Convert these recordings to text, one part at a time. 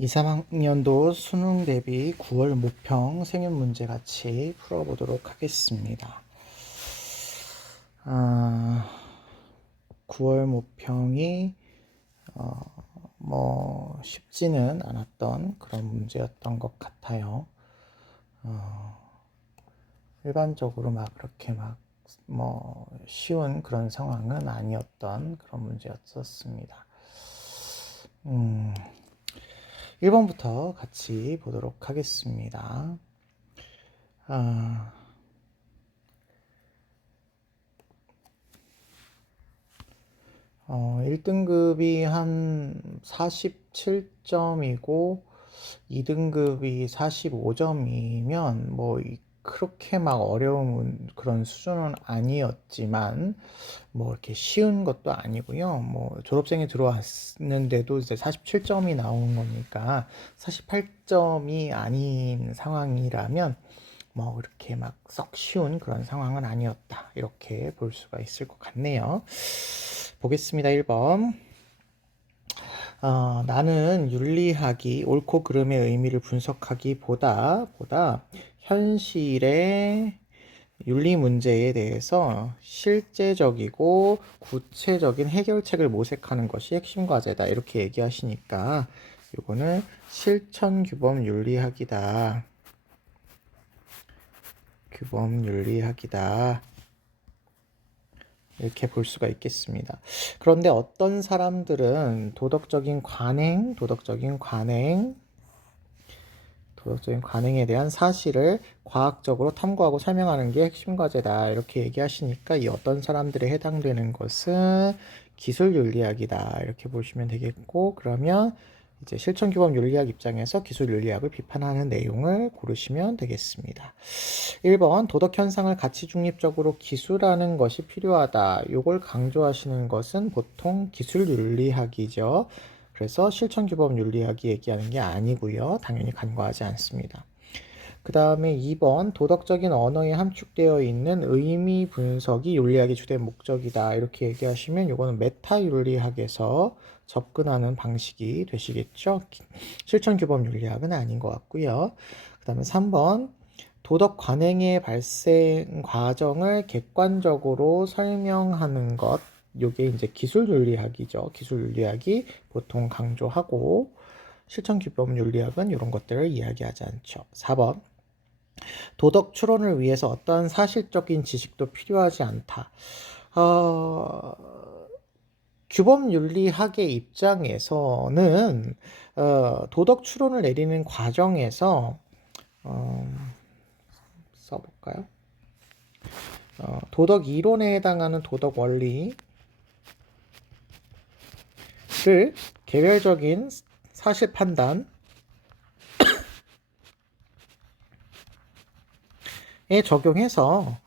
2, 3학년도 수능 대비 9월 모평 생일 문제 같이 풀어보도록 하겠습니다. 9월 모평이 쉽지는 않았던 그런 문제였던 것 같아요. 일반적으로 그렇게 쉬운 그런 상황은 아니었던 그런 문제였었습니다. 1번부터 같이 보도록 하겠습니다. 1등급이 한 47점이고 2등급이 45점이면 그렇게 어려운 그런 수준은 아니었지만 이렇게 쉬운 것도 아니고요. 졸업생이 들어왔는데도 이제 47점이 나온 거니까 48점이 아닌 상황이라면 그렇게 썩 쉬운 그런 상황은 아니었다, 이렇게 볼 수가 있을 것 같네요. 보겠습니다. 1번. 나는 윤리학이 옳고 그름의 의미를 분석하기보다 현실의 윤리 문제에 대해서 실제적이고 구체적인 해결책을 모색하는 것이 핵심 과제다, 이렇게 얘기하시니까 이거는 실천규범 윤리학이다. 규범 윤리학이다, 이렇게 볼 수가 있겠습니다. 그런데 어떤 사람들은 도덕적인 관행에 대한 사실을 과학적으로 탐구하고 설명하는 게 핵심 과제다, 이렇게 얘기하시니까 이 어떤 사람들에 해당되는 것은 기술윤리학이다, 이렇게 보시면 되겠고, 그러면 이제 실천규범 윤리학 입장에서 기술윤리학을 비판하는 내용을 고르시면 되겠습니다. 1번, 도덕현상을 가치 중립적으로 기술하는 것이 필요하다, 요걸 강조하시는 것은 보통 기술윤리학이죠. 그래서 실천규범 윤리학이 얘기하는 게 아니고요, 당연히 간과하지 않습니다. 그 다음에 2번, 도덕적인 언어에 함축되어 있는 의미 분석이 윤리학의 주된 목적이다, 이렇게 얘기하시면 이거는 메타윤리학에서 접근하는 방식이 되시겠죠. 실천규범 윤리학은 아닌 것 같고요. 그 다음에 3번, 도덕 관행의 발생 과정을 객관적으로 설명하는 것, 요게 이제 기술윤리학이죠. 기술윤리학이 보통 강조하고 실천규범 윤리학은 이런 것들을 이야기하지 않죠. 4번, 도덕 추론을 위해서 어떠한 사실적인 지식도 필요하지 않다. 규범윤리학의 입장에서는 도덕 추론을 내리는 과정에서 써볼까요? 도덕 이론에 해당하는 도덕 원리를 개별적인 사실 판단에 적용해서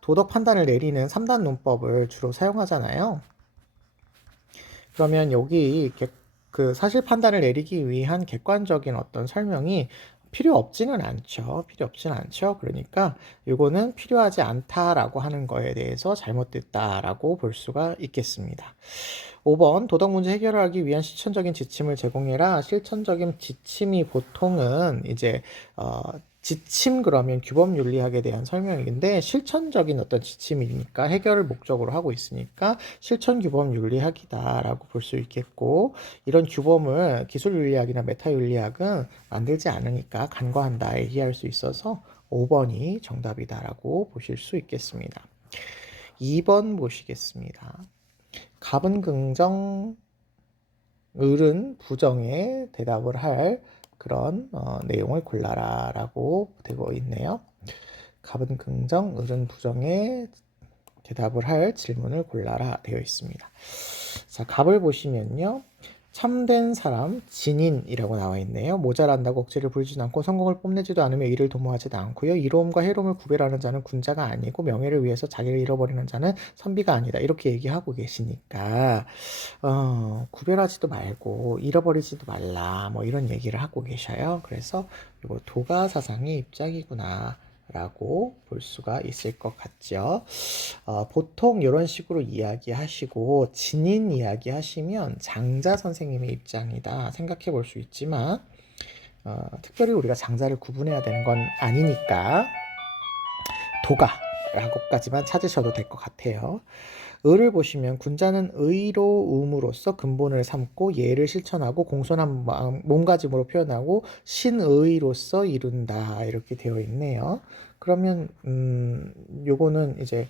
도덕 판단을 내리는 3단 논법을 주로 사용하잖아요. 그러면 여기 그 사실 판단을 내리기 위한 객관적인 어떤 설명이 필요 없지는 않죠. 그러니까 이거는 필요하지 않다라고 하는 거에 대해서 잘못됐다라고 볼 수가 있겠습니다. 5번, 도덕 문제 해결을 하기 위한 실천적인 지침을 제공해라. 실천적인 지침이 보통은 이제 지침, 그러면 규범 윤리학에 대한 설명인데 실천적인 어떤 지침이니까 해결을 목적으로 하고 있으니까 실천 규범 윤리학이다라고 볼 수 있겠고, 이런 규범을 기술 윤리학이나 메타 윤리학은 만들지 않으니까 간과한다, 얘기할 수 있어서 5번이 정답이다라고 보실 수 있겠습니다. 2번 보시겠습니다. 갑은 긍정, 을은 부정에 대답을 할 그런 내용을 골라라 라고 되고 있네요. 갑은 긍정, 을은 부정에 대답을 할 질문을 골라라 되어 있습니다. 자, 갑을 보시면요, 참된 사람, 진인이라고 나와 있네요. 모자란다고 억지를 부리지도 않고 성공을 뽐내지도 않으며 이를 도모하지도 않고요. 이로움과 해로움을 구별하는 자는 군자가 아니고 명예를 위해서 자기를 잃어버리는 자는 선비가 아니다, 이렇게 얘기하고 계시니까 구별하지도 말고 잃어버리지도 말라, 이런 얘기를 하고 계셔요. 그래서 이거 도가 사상의 입장이구나, 라고 볼 수가 있을 것 같죠. 보통 이런 식으로 이야기하시고 진인 이야기하시면 장자 선생님의 입장이다 생각해 볼 수 있지만 특별히 우리가 장자를 구분해야 되는 건 아니니까 도가라고까지만 찾으셔도 될 것 같아요. 을을 보시면 군자는 의로움으로써 근본을 삼고 예를 실천하고 공손한 몸가짐으로 표현하고 신의로서 이룬다 이렇게 되어 있네요. 그러면 요거는 이제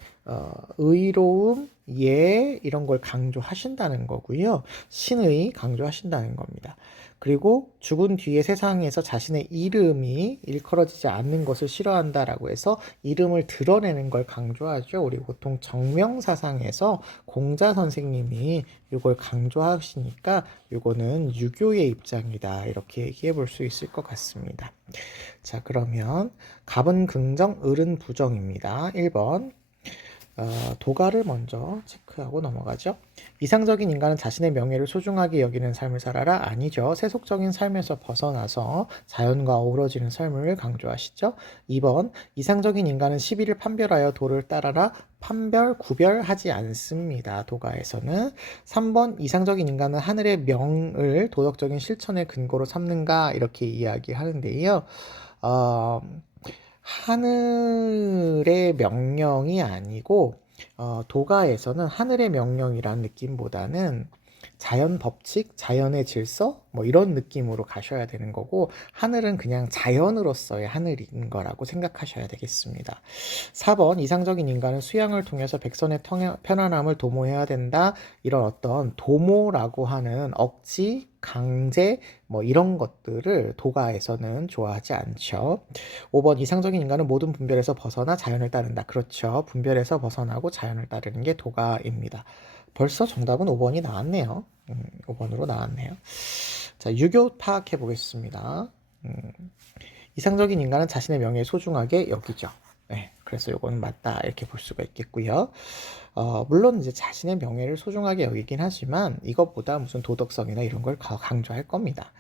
의로움, 예 이런 걸 강조하신다는 거고요. 신의 강조하신다는 겁니다. 그리고 죽은 뒤에 세상에서 자신의 이름이 일컬어지지 않는 것을 싫어한다라고 해서 이름을 드러내는 걸 강조하죠. 우리 보통 정명사상에서 공자 선생님이 이걸 강조하시니까 이거는 유교의 입장이다 이렇게 얘기해 볼 수 있을 것 같습니다. 자, 그러면 갑은 긍정, 을은 부정입니다. 1번 도가를 먼저 체크하고 넘어가죠. 이상적인 인간은 자신의 명예를 소중하게 여기는 삶을 살아라? 아니죠. 세속적인 삶에서 벗어나서 자연과 어우러지는 삶을 강조하시죠. 2번 이상적인 인간은 시비를 판별하여 도를 따라라? 판별, 구별하지 않습니다. 도가에서는. 3번 이상적인 인간은 하늘의 명을 도덕적인 실천의 근거로 삼는가? 이렇게 이야기하는데요. 하늘의 명령이 아니고 도가에서는 하늘의 명령이라는 느낌보다는 자연 법칙, 자연의 질서 뭐 이런 느낌으로 가셔야 되는 거고 하늘은 그냥 자연으로서의 하늘인 거라고 생각하셔야 되겠습니다. 4번 이상적인 인간은 수양을 통해서 백선의 편안함을 도모해야 된다. 이런 어떤 도모라고 하는 억지, 강제 뭐 이런 것들을 도가에서는 좋아하지 않죠. 5번 이상적인 인간은 모든 분별에서 벗어나 자연을 따른다. 그렇죠. 분별에서 벗어나고 자연을 따르는 게 도가입니다. 벌써 정답은 5번이 나왔네요. 5번으로 나왔네요. 자, 유교 파악해 보겠습니다. 이상적인 인간은 자신의 명예에 소중하게 여기죠. 네, 그래서 요거는 맞다 이렇게 볼 수가 있겠고요. 물론 이제 자신의 명예를 소중하게 여기긴 하지만 이것보다 무슨 도덕성이나 이런 걸 강조할 겁니다.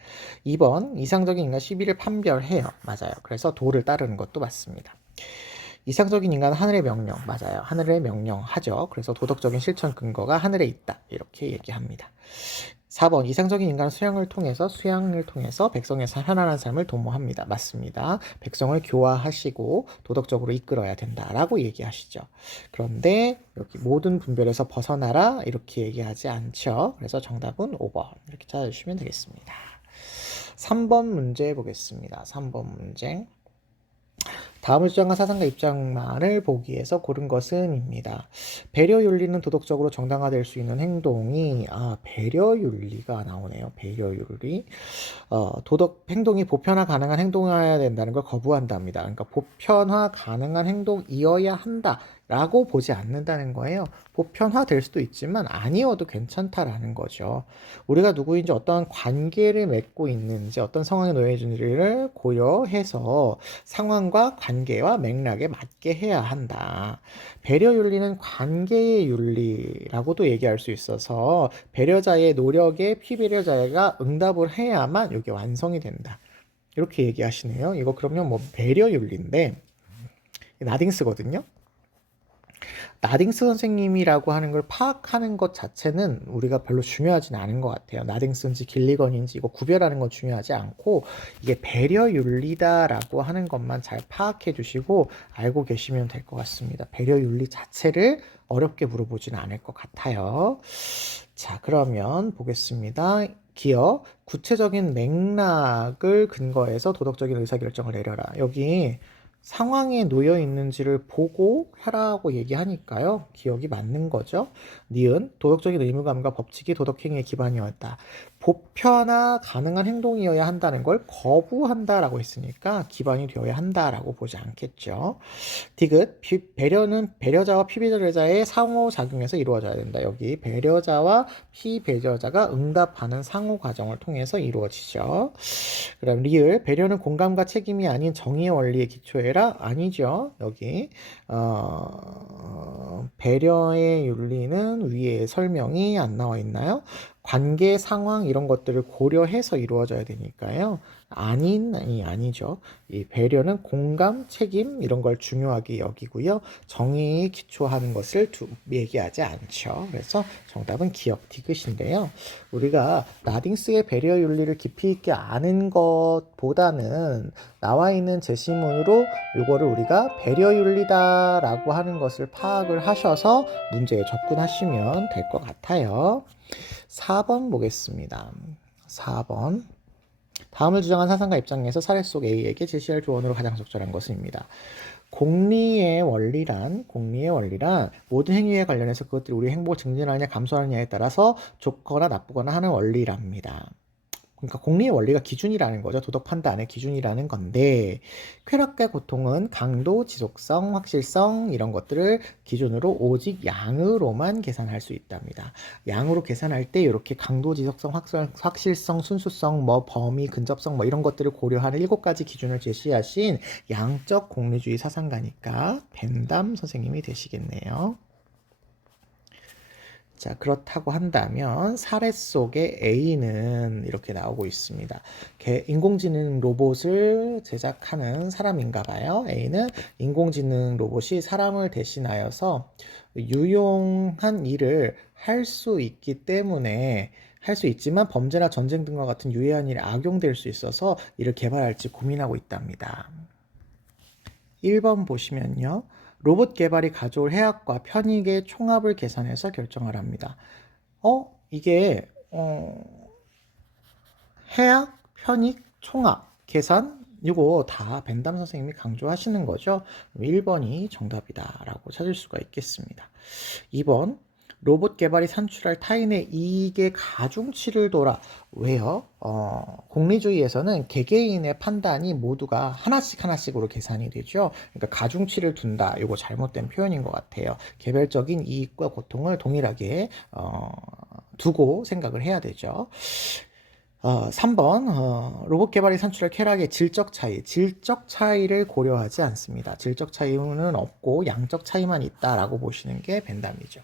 2번 이상적인 인간 시비를 판별해요. 맞아요. 그래서 도를 따르는 것도 맞습니다. 이상적인 인간은 하늘의 명령, 맞아요. 하늘의 명령하죠. 그래서 도덕적인 실천 근거가 하늘에 있다. 이렇게 얘기합니다. 4번 이상적인 인간은 수양을 통해서 백성의 편안한 삶을 도모합니다. 맞습니다. 백성을 교화하시고 도덕적으로 이끌어야 된다라고 얘기하시죠. 그런데 여기 모든 분별에서 벗어나라 이렇게 얘기하지 않죠. 그래서 정답은 5번 이렇게 찾아주시면 되겠습니다. 3번 문제 보겠습니다. 3번 문제. 다음을 주장한 사상가 입장만을 보기 위해서 고른 것은입니다. 배려윤리는 도덕적으로 정당화될 수 있는 행동이 배려윤리가 나오네요. 배려윤리. 도덕 행동이 보편화 가능한 행동이어야 된다는 걸 거부한답니다. 그러니까 보편화 가능한 행동이어야 한다. 라고 보지 않는다는 거예요. 보편화될 수도 있지만 아니어도 괜찮다라는 거죠. 우리가 누구인지 어떤 관계를 맺고 있는지 어떤 상황에 놓여 있는지를 고려해서 상황과 관계와 맥락에 맞게 해야 한다. 배려윤리는 관계의 윤리라고도 얘기할 수 있어서 배려자의 노력에 피배려자가 응답을 해야만 이게 완성이 된다. 이렇게 얘기하시네요. 이거 그러면 뭐 배려윤리인데 나딩스거든요. 나딩스 선생님이라고 하는 걸 파악하는 것 자체는 우리가 별로 중요하진 않은 것 같아요. 나딩스인지 길리건인지 이거 구별하는 건 중요하지 않고 이게 배려윤리다라고 하는 것만 잘 파악해 주시고 알고 계시면 될 것 같습니다. 배려윤리 자체를 어렵게 물어보지는 않을 것 같아요. 자, 그러면 보겠습니다. 기어 구체적인 맥락을 근거해서 도덕적인 의사결정을 내려라. 여기 상황에 놓여 있는지를 보고 해라고 얘기하니까요. 기억이 맞는 거죠. 니은 도덕적인 의무감과 법칙이 도덕행위의 기반이었다. 보편화 가능한 행동이어야 한다는 걸 거부한다라고 했으니까 기반이 되어야 한다라고 보지 않겠죠. 디귿 배려는 배려자와 피배려자의 상호작용에서 이루어져야 된다. 여기 배려자와 피배려자가 응답하는 상호 과정을 통해서 이루어지죠. 그다음 리을 배려는 공감과 책임이 아닌 정의의 원리에 기초해라. 아니죠. 여기 배려의 윤리는 위에 설명이 안 나와 있나요? 관계 상황 이런 것들을 고려해서 이루어져야 되니까요. 아닌이 아니죠. 이 배려는 공감, 책임 이런 걸 중요하게 여기고요. 정의에 기초하는 것을 얘기하지 않죠. 그래서 정답은 기억 디귿인데요. 우리가 나딩스의 배려 윤리를 깊이 있게 아는 것보다는 나와 있는 제시문으로 이거를 우리가 배려 윤리다라고 하는 것을 파악을 하셔서 문제에 접근하시면 될 것 같아요. 4번 보겠습니다. 4번. 다음을 주장한 사상가 입장에서 사례 속 A에게 제시할 조언으로 가장 적절한 것입니다. 공리의 원리란 모든 행위에 관련해서 그것들이 우리 행복을 증진하느냐 감소하느냐에 따라서 좋거나 나쁘거나 하는 원리랍니다. 그러니까 공리의 원리가 기준이라는 거죠. 도덕 판단의 기준이라는 건데 쾌락과 고통은 강도, 지속성, 확실성 이런 것들을 기준으로 오직 양으로만 계산할 수 있답니다. 양으로 계산할 때 이렇게 강도, 지속성, 확실성, 순수성, 뭐 범위, 근접성 뭐 이런 것들을 고려하는 7가지 기준을 제시하신 양적 공리주의 사상가니까 벤담 선생님이 되시겠네요. 자, 그렇다고 한다면 사례 속에 A는 이렇게 나오고 있습니다. 인공지능 로봇을 제작하는 사람인가 봐요. A는 인공지능 로봇이 사람을 대신하여서 유용한 일을 할 수 있기 때문에 할 수 있지만 범죄나 전쟁 등과 같은 유해한 일에 악용될 수 있어서 이를 개발할지 고민하고 있답니다. 1번 보시면요. 로봇 개발이 가져올 해악과 편익의 총합을 계산해서 결정하랍니다. 이게 해악, 편익, 총합 계산 이거 다 벤담 선생님이 강조하시는 거죠. 1번이 정답이다라고 찾을 수가 있겠습니다. 2번 로봇 개발이 산출할 타인의 이익의 가중치를 돌아. 왜요? 공리주의에서는 개개인의 판단이 모두가 하나씩으로 계산이 되죠. 그러니까 가중치를 둔다. 이거 잘못된 표현인 것 같아요. 개별적인 이익과 고통을 동일하게 두고 생각을 해야 되죠. 3번 로봇 개발이 산출할 쾌락의 질적 차이를 고려하지 않습니다. 질적 차이는 없고 양적 차이만 있다라고 보시는 게 벤담이죠.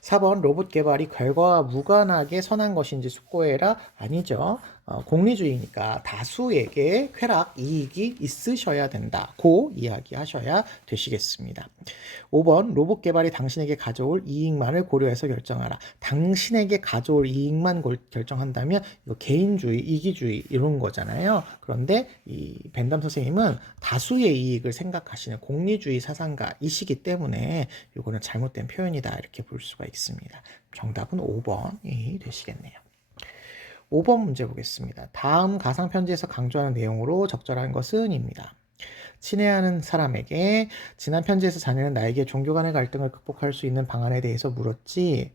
4번 로봇 개발이 결과와 무관하게 선한 것인지 숙고해라. 아니죠. 공리주의니까 다수에게 쾌락, 이익이 있으셔야 된다고 이야기하셔야 되시겠습니다. 5번 로봇 개발이 당신에게 가져올 이익만을 고려해서 결정하라. 당신에게 가져올 이익만 결정한다면 이거 개인주의, 이기주의 이런 거잖아요. 그런데 이 벤담 선생님은 다수의 이익을 생각하시는 공리주의 사상가이시기 때문에 이거는 잘못된 표현이다 이렇게 볼 수가 있습니다. 정답은 5번이 되시겠네요. 5번 문제 보겠습니다. 다음 가상편지에서 강조하는 내용으로 적절한 것은 입니다. 친애하는 사람에게 지난 편지에서 자네는 나에게 종교 간의 갈등을 극복할 수 있는 방안에 대해서 물었지.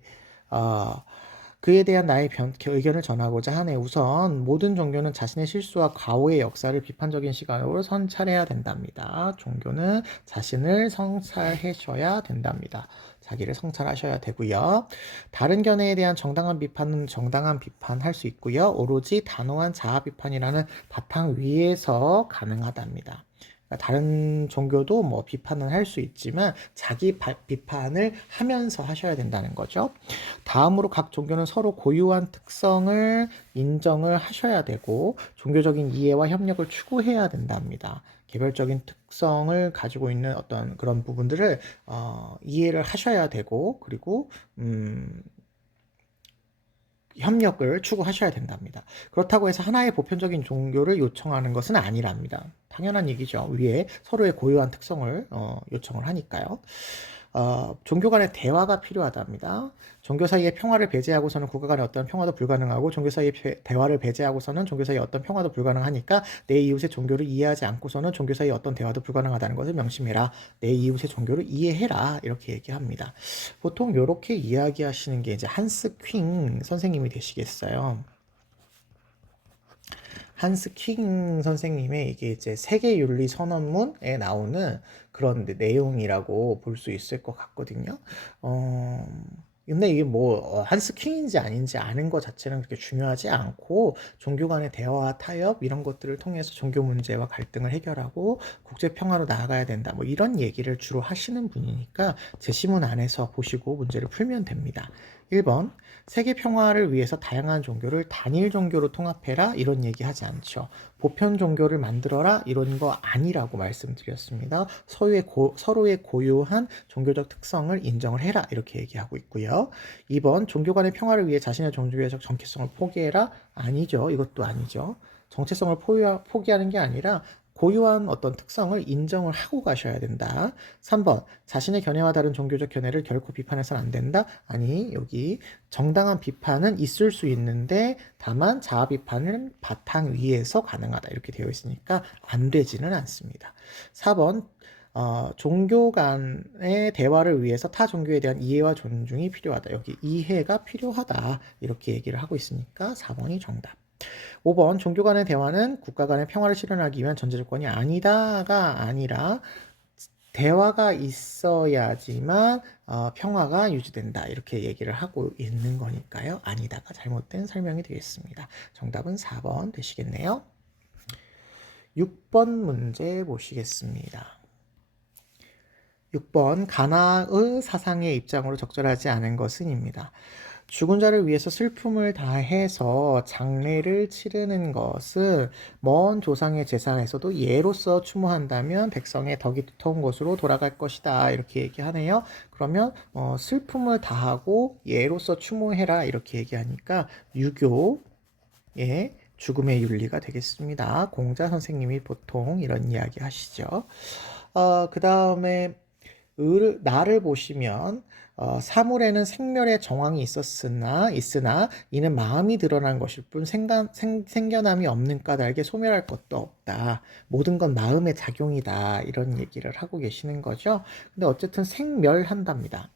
그에 대한 나의 의견을 전하고자 하네. 우선 모든 종교는 자신의 실수와 과오의 역사를 비판적인 시각으로 성찰해야 된답니다. 종교는 자신을 성찰하셔야 된답니다. 자기를 성찰하셔야 되고요. 다른 견해에 대한 정당한 비판은 정당한 비판할 수 있고요. 오로지 단호한 자아 비판이라는 바탕 위에서 가능하답니다. 다른 종교도 뭐 비판은 할 수 있지만 자기 비판을 하면서 하셔야 된다는 거죠. 다음으로 각 종교는 서로 고유한 특성을 인정을 하셔야 되고 종교적인 이해와 협력을 추구해야 된답니다. 개별적인 특성을 가지고 있는 어떤 그런 부분들을 이해를 하셔야 되고 그리고 협력을 추구하셔야 된답니다. 그렇다고 해서 하나의 보편적인 종교를 요청하는 것은 아니랍니다. 당연한 얘기죠. 위에 서로의 고유한 특성을 요청을 하니까요. 종교 간의 대화가 필요하답니다. 종교 사이의 평화를 배제하고서는 국가 간의 어떤 평화도 불가능하고 종교 사이의 대화를 배제하고서는 종교 사이의 어떤 평화도 불가능하니까 내 이웃의 종교를 이해하지 않고서는 종교 사이의 어떤 대화도 불가능하다는 것을 명심해라. 내 이웃의 종교를 이해해라. 이렇게 얘기합니다. 보통 이렇게 이야기하시는 게 이제 한스 퀸 선생님이 되시겠어요. 한스 킹 선생님의 이게 이제 세계윤리 선언문에 나오는 그런 내용이라고 볼 수 있을 것 같거든요. 근데 이게 뭐 한스 킹인지 아닌지 아는 것 자체는 그렇게 중요하지 않고 종교 간의 대화와 타협 이런 것들을 통해서 종교 문제와 갈등을 해결하고 국제 평화로 나아가야 된다. 뭐 이런 얘기를 주로 하시는 분이니까 제시문 안에서 보시고 문제를 풀면 됩니다. 1번 세계 평화를 위해서 다양한 종교를 단일 종교로 통합해라 이런 얘기 하지 않죠. 보편 종교를 만들어라 이런 거 아니라고 말씀드렸습니다. 서로의 고유한 종교적 특성을 인정을 해라 이렇게 얘기하고 있고요. 2번 종교 간의 평화를 위해 자신의 종교적 정체성을 포기해라 아니죠. 이것도 아니죠. 정체성을 포기하는 게 아니라 고유한 어떤 특성을 인정을 하고 가셔야 된다. 3번 자신의 견해와 다른 종교적 견해를 결코 비판해서는 안 된다. 아니 여기 정당한 비판은 있을 수 있는데 다만 자아 비판은 바탕 위에서 가능하다 이렇게 되어 있으니까 안 되지는 않습니다. 4번 종교 간의 대화를 위해서 타 종교에 대한 이해와 존중이 필요하다. 여기 이해가 필요하다 이렇게 얘기를 하고 있으니까 4번이 정답. 5번 종교 간의 대화는 국가 간의 평화를 실현하기 위한 전제 조건이 아니다가 아니라 대화가 있어야지만 평화가 유지된다 이렇게 얘기를 하고 있는 거니까요. 아니다가 잘못된 설명이 되겠습니다. 정답은 4번 되시겠네요. 6번 문제 보시겠습니다. 6번 가나의 사상의 입장으로 적절하지 않은 것은입니다. 죽은 자를 위해서 슬픔을 다해서 장례를 치르는 것은 먼 조상의 재산에서도 예로서 추모한다면 백성의 덕이 두터운 곳으로 돌아갈 것이다 이렇게 얘기하네요. 그러면 슬픔을 다하고 예로서 추모해라 이렇게 얘기하니까 유교의 죽음의 윤리가 되겠습니다. 공자 선생님이 보통 이런 이야기 하시죠. 그 다음에 나를 보시면 사물에는 생멸의 정황이 있으나 이는 마음이 드러난 것일 뿐 생겨남이 없는 까닭에 소멸할 것도 없다. 모든 건 마음의 작용이다. 이런 얘기를 하고 계시는 거죠. 근데 어쨌든 생멸한답니다.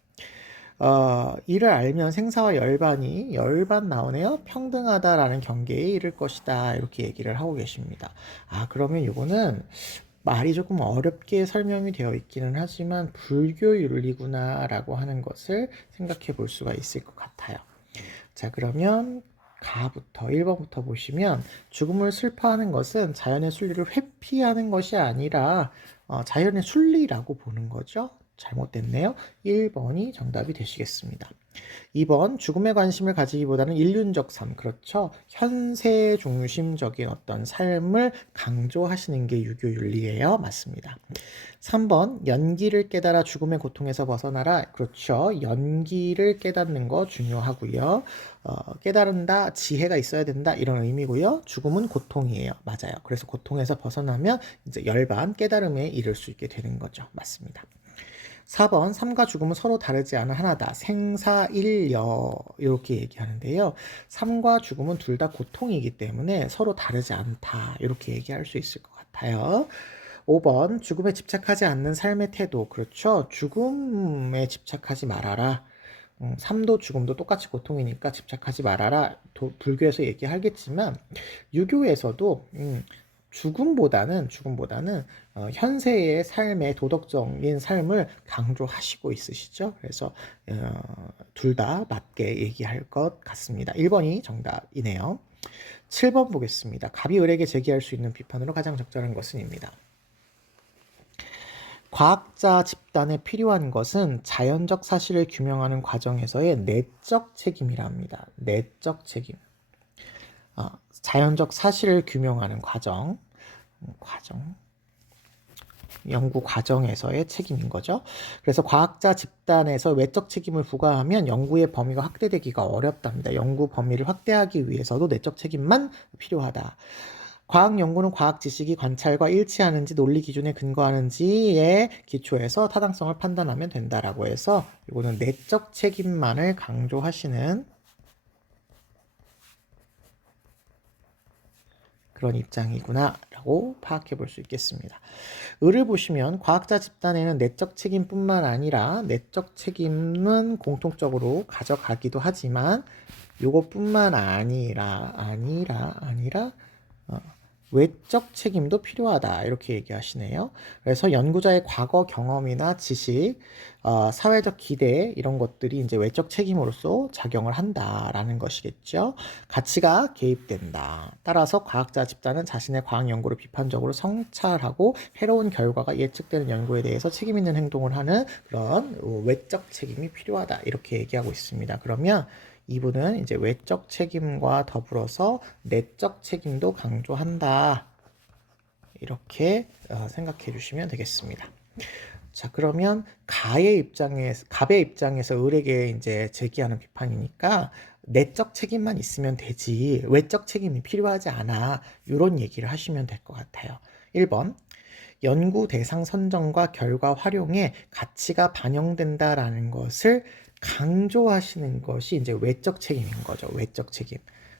이를 알면 생사와 열반 나오네요. 평등하다라는 경계에 이를 것이다. 이렇게 얘기를 하고 계십니다. 그러면 이거는 말이 조금 어렵게 설명이 되어 있기는 하지만 불교 윤리구나 라고 하는 것을 생각해 볼 수가 있을 것 같아요. 자, 그러면 가부터 1번부터 보시면 죽음을 슬퍼하는 것은 자연의 순리를 회피하는 것이 아니라 자연의 순리라고 보는 거죠. 잘못됐네요. 1번이 정답이 되시겠습니다. 2번 죽음에 관심을 가지기보다는 일륜적 삶, 그렇죠. 현세 중심적인 어떤 삶을 강조하시는 게 유교 윤리예요. 맞습니다. 3번 연기를 깨달아 죽음의 고통에서 벗어나라. 그렇죠. 연기를 깨닫는 거 중요하고요. 깨달은다, 지혜가 있어야 된다 이런 의미고요. 죽음은 고통이에요. 맞아요. 그래서 고통에서 벗어나면 이제 열반 깨달음에 이를 수 있게 되는 거죠. 맞습니다. 4번 삶과 죽음은 서로 다르지 않은 하나다. 생사일여 이렇게 얘기하는데요. 삶과 죽음은 둘 다 고통이기 때문에 서로 다르지 않다. 이렇게 얘기할 수 있을 것 같아요. 5번 죽음에 집착하지 않는 삶의 태도. 그렇죠. 죽음에 집착하지 말아라. 삶도 죽음도 똑같이 고통이니까 집착하지 말아라. 불교에서 얘기하겠지만 유교에서도 죽음보다는 현세의 삶의 도덕적인 삶을 강조하시고 있으시죠. 그래서 둘 다 맞게 얘기할 것 같습니다. 1번이 정답이네요. 7번 보겠습니다. 갑이 을에게 제기할 수 있는 비판으로 가장 적절한 것은입니다. 과학자 집단에 필요한 것은 자연적 사실을 규명하는 과정에서의 내적 책임이라 합니다. 내적 책임. 자연적 사실을 규명하는 과정, 연구 과정에서의 책임인 거죠. 그래서 과학자 집단에서 외적 책임을 부과하면 연구의 범위가 확대되기가 어렵답니다. 연구 범위를 확대하기 위해서도 내적 책임만 필요하다. 과학 연구는 과학 지식이 관찰과 일치하는지 논리 기준에 근거하는지에 기초해서 타당성을 판단하면 된다라고 해서 이거는 내적 책임만을 강조하시는 그런 입장이구나 라고 파악해 볼 수 있겠습니다. 을을 보시면 과학자 집단에는 내적 책임뿐만 아니라 내적 책임은 공통적으로 가져가기도 하지만 요것뿐만 아니라 외적 책임도 필요하다 이렇게 얘기하시네요. 그래서 연구자의 과거 경험이나 지식, 사회적 기대 이런 것들이 이제 외적 책임으로서 작용을 한다라는 것이겠죠. 가치가 개입된다. 따라서 과학자 집단은 자신의 과학 연구를 비판적으로 성찰하고 해로운 결과가 예측되는 연구에 대해서 책임 있는 행동을 하는 그런 외적 책임이 필요하다 이렇게 얘기하고 있습니다. 그러면 이분은 이제 외적 책임과 더불어서 내적 책임도 강조한다. 이렇게 생각해 주시면 되겠습니다. 자, 그러면 갑의 입장에서 을에게 이제 제기하는 비판이니까 내적 책임만 있으면 되지 외적 책임이 필요하지 않아. 이런 얘기를 하시면 될 것 같아요. 1번. 연구 대상 선정과 결과 활용에 가치가 반영된다라는 것을 강조하시는 것이 이제 외적 책임인 거죠. 외적 책임.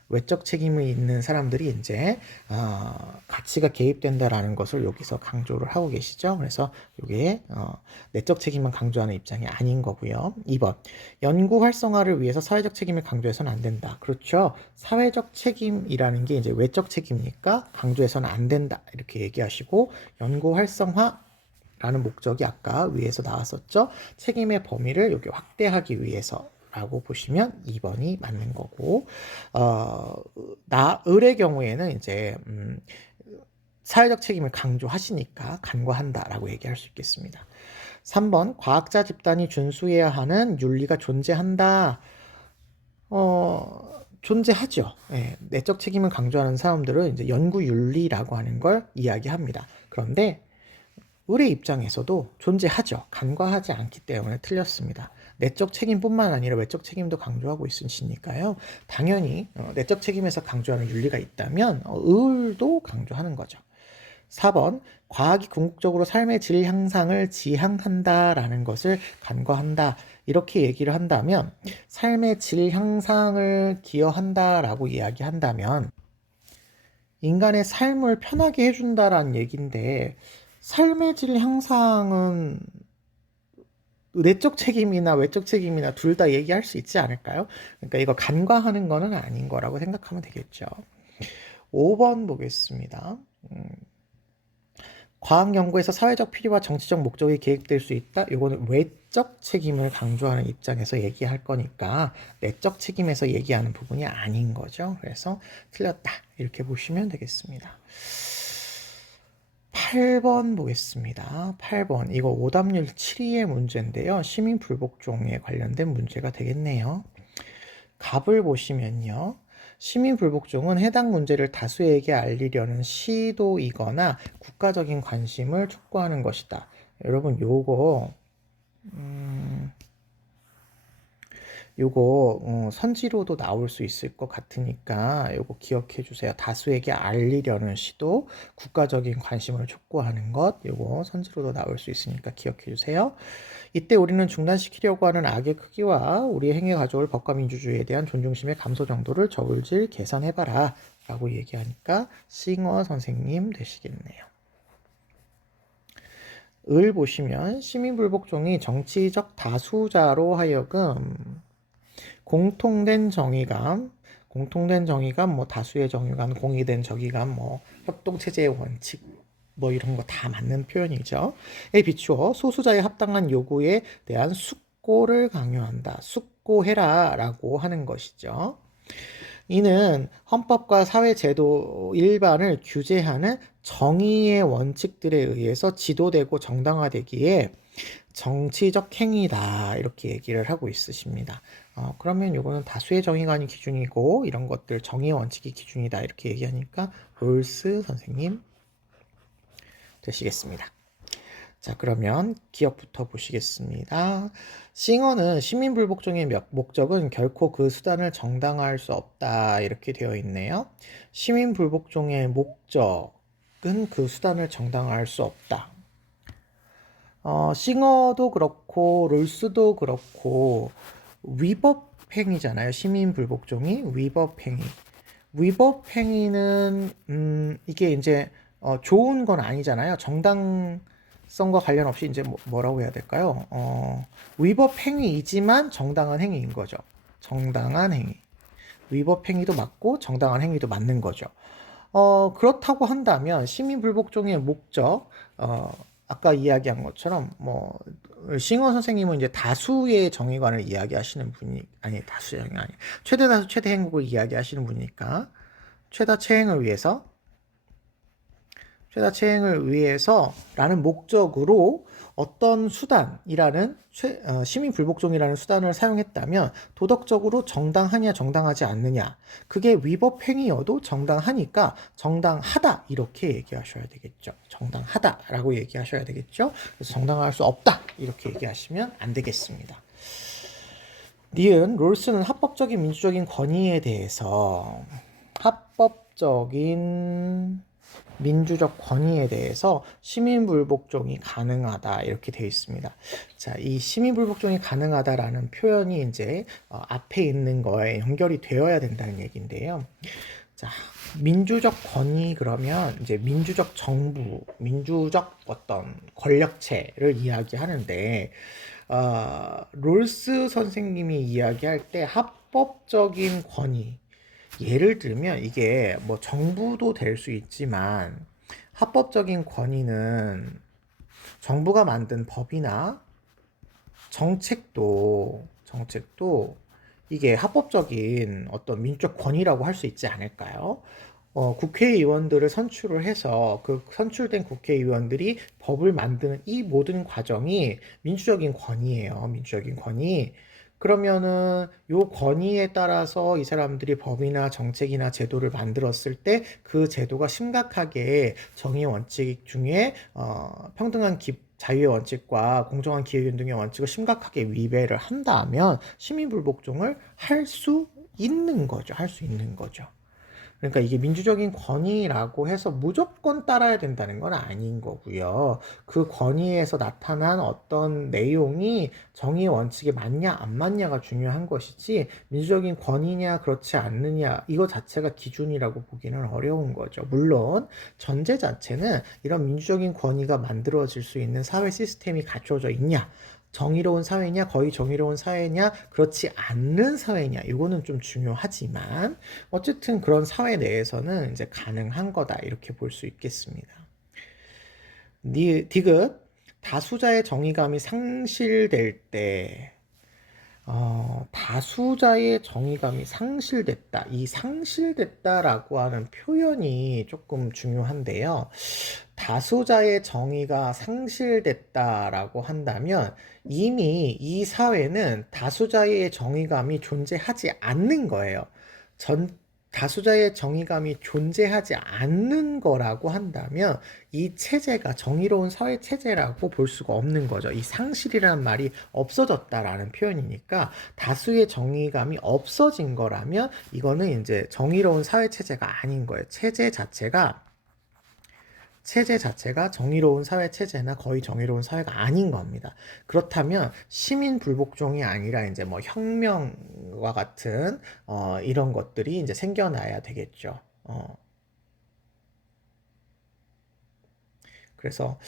외적 책임이 있는 사람들이 이제 가치가 개입된다라는 것을 여기서 강조를 하고 계시죠. 그래서 이게 내적 책임만 강조하는 입장이 아닌 거고요. 2번 연구 활성화를 위해서 사회적 책임을 강조해서는 안 된다. 그렇죠. 사회적 책임이라는 게 이제 외적 책임이니까 강조해서는 안 된다. 이렇게 얘기하시고 연구 활성화 라는 목적이 아까 위에서 나왔었죠. 책임의 범위를 여기 확대하기 위해서 라고 보시면 2번이 맞는 거고, 을의 경우에는 이제, 사회적 책임을 강조하시니까 간과한다라고 얘기할 수 있겠습니다. 3번, 과학자 집단이 준수해야 하는 윤리가 존재한다. 존재하죠. 예, 내적 책임을 강조하는 사람들은 이제 연구 윤리라고 하는 걸 이야기합니다. 그런데 을의 입장에서도 존재하죠. 간과하지 않기 때문에 틀렸습니다. 내적 책임뿐만 아니라 외적 책임도 강조하고 있으시니까요. 당연히 내적 책임에서 강조하는 윤리가 있다면 을도 강조하는 거죠. 4번 과학이 궁극적으로 삶의 질 향상을 지향한다라는 것을 간과한다. 이렇게 얘기를 한다면 삶의 질 향상을 기여한다라고 이야기한다면 인간의 삶을 편하게 해준다라는 얘기인데 삶의 질 향상은 내적 책임이나 외적 책임이나 둘 다 얘기할 수 있지 않을까요? 그러니까 이거 간과하는 거는 아닌 거라고 생각하면 되겠죠. 5번 보겠습니다. 과학 연구에서 사회적 필요와 정치적 목적이 계획될 수 있다. 이거는 외적 책임을 강조하는 입장에서 얘기할 거니까 내적 책임에서 얘기하는 부분이 아닌 거죠. 그래서 틀렸다. 이렇게 보시면 되겠습니다. 8번 보겠습니다. 8번. 이거 오답률 7위의 문제인데요. 시민 불복종에 관련된 문제가 되겠네요. 갑을 보시면요. 시민 불복종은 해당 문제를 다수에게 알리려는 시도이거나 국가적인 관심을 촉구하는 것이다. 여러분 요거 선지로도 나올 수 있을 것 같으니까 요거 기억해 주세요. 다수에게 알리려는 시도, 국가적인 관심을 촉구하는 것, 요거 선지로도 나올 수 있으니까 기억해 주세요. 이때 우리는 중단시키려고 하는 악의 크기와 우리의 행위가 가져올 법과 민주주의에 대한 존중심의 감소 정도를 저울질 계산해봐라 라고 얘기하니까 싱어 선생님 되시겠네요. 을 보시면 시민불복종이 정치적 다수자로 하여금 공통된 정의감, 뭐 다수의 정의감, 공의된 정의감, 뭐 협동체제의 원칙, 뭐 이런 거 다 맞는 표현이죠. 에 비추어 소수자의 합당한 요구에 대한 숙고를 강요한다. 숙고해라 라고 하는 것이죠. 이는 헌법과 사회제도 일반을 규제하는 정의의 원칙들에 의해서 지도되고 정당화되기에 정치적 행위다 이렇게 얘기를 하고 있으십니다. 그러면 이거는 다수의 정의관이 기준이고 이런 것들 정의의 원칙이 기준이다 이렇게 얘기하니까 롤스 선생님 되시겠습니다. 자, 그러면 기억부터 보시겠습니다. 싱어는 시민불복종의 목적은 결코 그 수단을 정당화할 수 없다 이렇게 되어 있네요. 시민불복종의 목적은 그 수단을 정당화할 수 없다. 싱어도 그렇고 롤스도 그렇고 위법행위잖아요. 시민불복종이 위법행위. 위법행위는 이게 이제 좋은 건 아니잖아요. 정당성과 관련 없이 이제 뭐라고 해야 될까요? 위법행위이지만 정당한 행위인 거죠. 정당한 행위. 위법행위도 맞고 정당한 행위도 맞는 거죠. 그렇다고 한다면 시민불복종의 목적, 아까 이야기한 것처럼 싱어 선생님은 이제 다수의 정의관을 이야기하시는 분이 아니 다수의 정의 아니 최대다수 최대 행복을 이야기하시는 분이니까 최다 체행을 위해서라는 목적으로 어떤 수단이라는 시민 불복종이라는 수단을 사용했다면 도덕적으로 정당하냐 정당하지 않느냐, 그게 위법 행위여도 정당하니까 정당하다 이렇게 얘기하셔야 되겠죠. 정당하다라고 얘기하셔야 되겠죠. 그래서 정당할 수 없다 이렇게 얘기하시면 안 되겠습니다. 니은 롤스는 합법적인 민주적인 권위에 대해서 합법적인 민주적 권위에 대해서 시민불복종이 가능하다 이렇게 되어 있습니다. 자, 이 시민불복종이 가능하다라는 표현이 이제 앞에 있는 거에 연결이 되어야 된다는 얘기인데요. 자, 민주적 권위 그러면 이제 민주적 정부, 민주적 어떤 권력체를 이야기하는데 롤스 선생님이 이야기할 때 합법적인 권위, 예를 들면 이게 뭐 정부도 될 수 있지만 합법적인 권위는 정부가 만든 법이나 정책도 이게 합법적인 어떤 민주적 권위라고 할 수 있지 않을까요? 국회의원들을 선출을 해서 그 선출된 국회의원들이 법을 만드는 이 모든 과정이 민주적인 권위예요. 민주적인 권위. 그러면은 요 권위에 따라서 이 사람들이 법이나 정책이나 제도를 만들었을 때 그 제도가 심각하게 정의 원칙 중에 평등한 자유의 원칙과 공정한 기회균등의 원칙을 심각하게 위배를 한다면 시민불복종을 할 수 있는 거죠. 할 수 있는 거죠. 그러니까 이게 민주적인 권위라고 해서 무조건 따라야 된다는 건 아닌 거고요. 그 권위에서 나타난 어떤 내용이 정의의 원칙에 맞냐 안 맞냐가 중요한 것이지 민주적인 권위냐 그렇지 않느냐 이거 자체가 기준이라고 보기는 어려운 거죠. 물론 전제 자체는 이런 민주적인 권위가 만들어질 수 있는 사회 시스템이 갖춰져 있냐, 정의로운 사회냐, 거의 정의로운 사회냐, 그렇지 않는 사회냐, 이거는 좀 중요하지만, 어쨌든 그런 사회 내에서는 이제 가능한 거다, 이렇게 볼 수 있겠습니다. 디귿, 다수자의 정의감이 상실될 때, 다수자의 정의감이 상실됐다. 이 상실됐다라고 하는 표현이 조금 중요한데요. 다수자의 정의가 상실됐다라고 한다면 이미 이 사회는 다수자의 정의감이 존재하지 않는 거예요. 다수자의 정의감이 존재하지 않는 거라고 한다면 이 체제가 정의로운 사회 체제라고 볼 수가 없는 거죠. 이 상실이라는 말이 없어졌다라는 표현이니까 다수의 정의감이 없어진 거라면 이거는 이제 정의로운 사회 체제가 아닌 거예요. 체제 자체가 정의로운 사회 체제나 거의 정의로운 사회가 아닌 겁니다. 그렇다면 시민 불복종이 아니라 이제 뭐 혁명과 같은 이런 것들이 이제 생겨나야 되겠죠. 그래서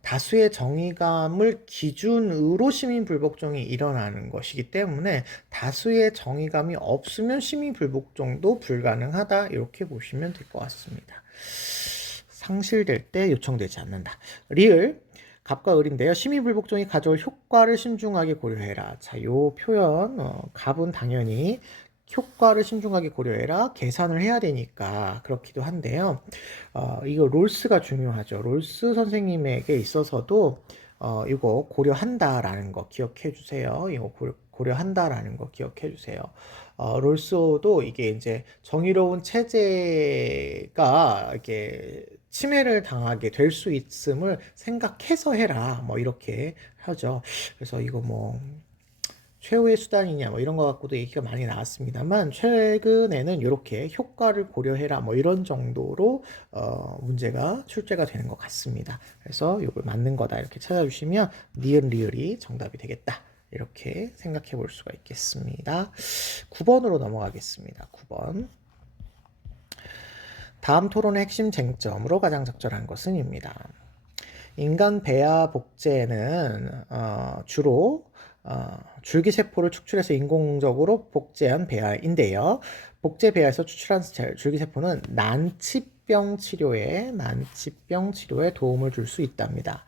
다수의 정의감을 기준으로 시민 불복종이 일어나는 것이기 때문에 다수의 정의감이 없으면 시민 불복종도 불가능하다 이렇게 보시면 될 것 같습니다. 상실될 때 요청되지 않는다. 리을 갑과 을인데요. 시민불복종이 가져올 효과를 신중하게 고려해라. 자, 요 표현 갑은 당연히 효과를 신중하게 고려해라. 계산을 해야 되니까 그렇기도 한데요. 이거 롤스가 중요하죠. 롤스 선생님에게 있어서도 이거 고려한다라는 거 기억해 주세요. 이거 고려한다라는 거 기억해 주세요. 롤소도 이게 이제 정의로운 체제가 이렇게 침해를 당하게 될 수 있음을 생각해서 해라. 뭐 이렇게 하죠. 그래서 이거 뭐 최후의 수단이냐 뭐 이런 거 갖고도 얘기가 많이 나왔습니다만 최근에는 이렇게 효과를 고려해라 뭐 이런 정도로 문제가 출제가 되는 것 같습니다. 그래서 이걸 맞는 거다 이렇게 찾아주시면 니은 리을이 정답이 되겠다. 이렇게 생각해 볼 수가 있겠습니다. 9번으로 넘어가겠습니다. 9번. 다음 토론의 핵심 쟁점으로 가장 적절한 것은입니다. 인간 배아 복제는 주로 줄기세포를 축출해서 인공적으로 복제한 배아인데요. 복제 배아에서 추출한 줄기세포는 난치병 치료에 도움을 줄 수 있답니다.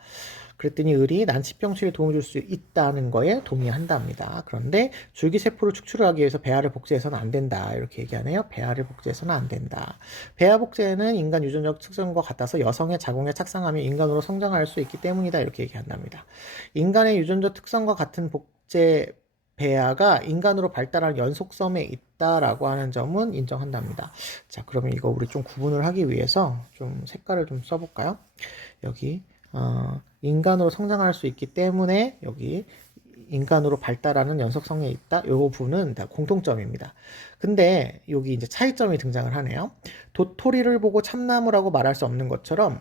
그랬더니 을이 난치병 치료에 도움을 줄 수 있다는 거에 동의한답니다. 그런데 줄기세포를 축출하기 위해서 배아를 복제해서는 안 된다. 이렇게 얘기하네요. 배아를 복제해서는 안 된다. 배아 복제는 인간 유전적 특성과 같아서 여성의 자궁에 착상하며 인간으로 성장할 수 있기 때문이다. 이렇게 얘기한답니다. 인간의 유전적 특성과 같은 복제 배아가 인간으로 발달한 연속성에 있다라고 하는 점은 인정한답니다. 자, 그러면 이거 우리 좀 구분을 하기 위해서 좀 색깔을 좀 써볼까요? 여기 인간으로 성장할 수 있기 때문에 여기 인간으로 발달하는 연속성에 있다. 요 부분은 다 공통점입니다. 근데 여기 이제 차이점이 등장을 하네요. 도토리를 보고 참나무라고 말할 수 없는 것처럼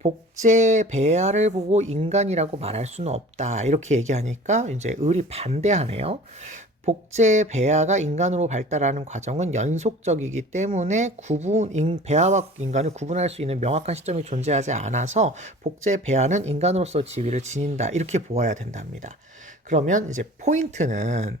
복제 배아를 보고 인간이라고 말할 수는 없다. 이렇게 얘기하니까 이제 을이 반대하네요. 복제 배아가 인간으로 발달하는 과정은 연속적이기 때문에 배아와 인간을 구분할 수 있는 명확한 시점이 존재하지 않아서 복제 배아는 인간으로서 지위를 지닌다. 이렇게 보아야 된답니다. 그러면 이제 포인트는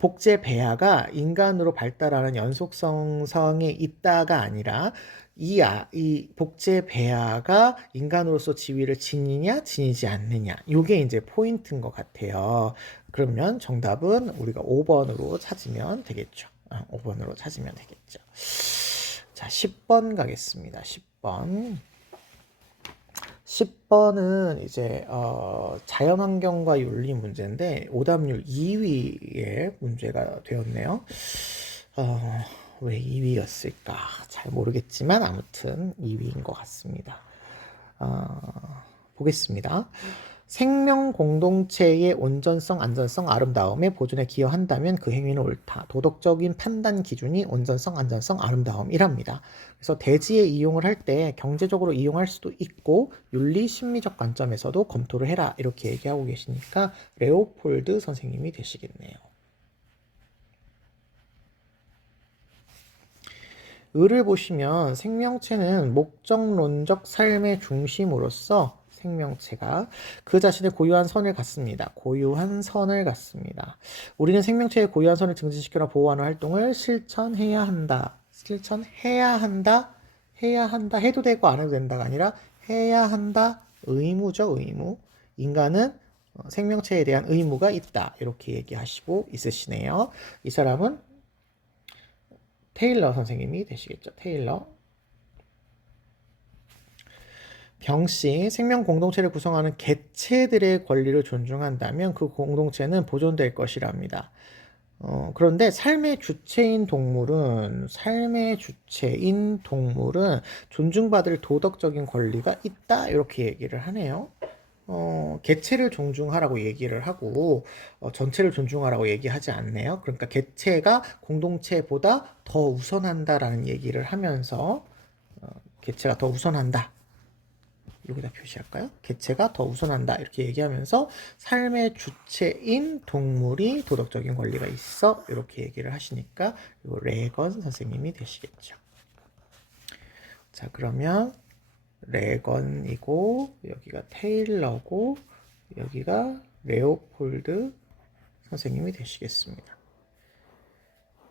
복제 배아가 인간으로 발달하는 연속성에 있다가 아니라 이 복제 배아가 인간으로서 지위를 지니냐 지니지 않느냐 이게 이제 포인트인 것 같아요. 그러면 정답은 우리가 5번으로 찾으면 되겠죠. 5번으로 찾으면 되겠죠. 자, 10번 가겠습니다. 10번. 10번은 이제 자연환경과 윤리 문제인데 오답률 2위의 문제가 되었네요. 왜 2위였을까? 잘 모르겠지만 아무튼 2위인 것 같습니다. 보겠습니다. 생명 공동체의 온전성, 안전성, 아름다움에 보존에 기여한다면 그 행위는 옳다. 도덕적인 판단 기준이 온전성, 안전성, 아름다움이랍니다. 그래서 대지에 이용을 할 때 경제적으로 이용할 수도 있고 윤리 심리적 관점에서도 검토를 해라. 이렇게 얘기하고 계시니까 레오폴드 선생님이 되시겠네요. 을을 보시면 생명체는 목적론적 삶의 중심으로서 생명체가 그 자신의 고유한 선을 갖습니다. 고유한 선을 갖습니다. 우리는 생명체의 고유한 선을 증진시키거나 보호하는 활동을 실천해야 한다. 실천해야 한다. 해야 한다. 해도 되고 안 해도 된다가 아니라 해야 한다. 의무죠, 의무. 인간은 생명체에 대한 의무가 있다. 이렇게 얘기하시고 있으시네요. 이 사람은 테일러 선생님이 되시겠죠. 테일러. 병씨, 생명 공동체를 구성하는 개체들의 권리를 존중한다면 그 공동체는 보존될 것이랍니다. 그런데 삶의 주체인 동물은 존중받을 도덕적인 권리가 있다 이렇게 얘기를 하네요. 개체를 존중하라고 얘기를 하고 전체를 존중하라고 얘기하지 않네요. 그러니까 개체가 공동체보다 더 우선한다라는 얘기를 하면서 개체가 더 우선한다. 여기다 표시할까요? 개체가 더 우선한다 이렇게 얘기하면서 삶의 주체인 동물이 도덕적인 권리가 있어 이렇게 얘기를 하시니까 이거 레건 선생님이 되시겠죠. 자, 그러면 레건이고 여기가 테일러고 여기가 레오폴드 선생님이 되시겠습니다.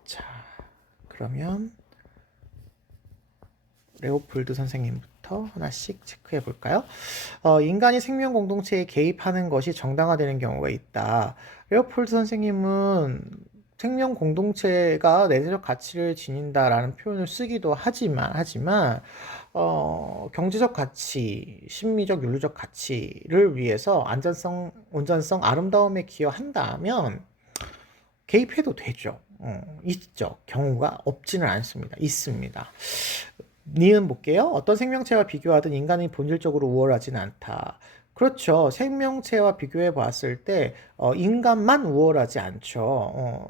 자, 그러면 레오폴드 선생님부터 하나씩 체크해 볼까요? 인간이 생명 공동체에 개입하는 것이 정당화되는 경우가 있다. 레오폴드 선생님은 생명 공동체가 내재적 가치를 지닌다라는 표현을 쓰기도 하지만 경제적 가치, 심미적, 윤리적 가치를 위해서 안전성, 온전성, 아름다움에 기여한다면 개입해도 되죠. 있죠. 경우가 없지는 않습니다. 있습니다. 니은 볼게요. 어떤 생명체와 비교하든 인간이 본질적으로 우월하진 않다. 그렇죠. 생명체와 비교해 봤을 때 인간만 우월하지 않죠.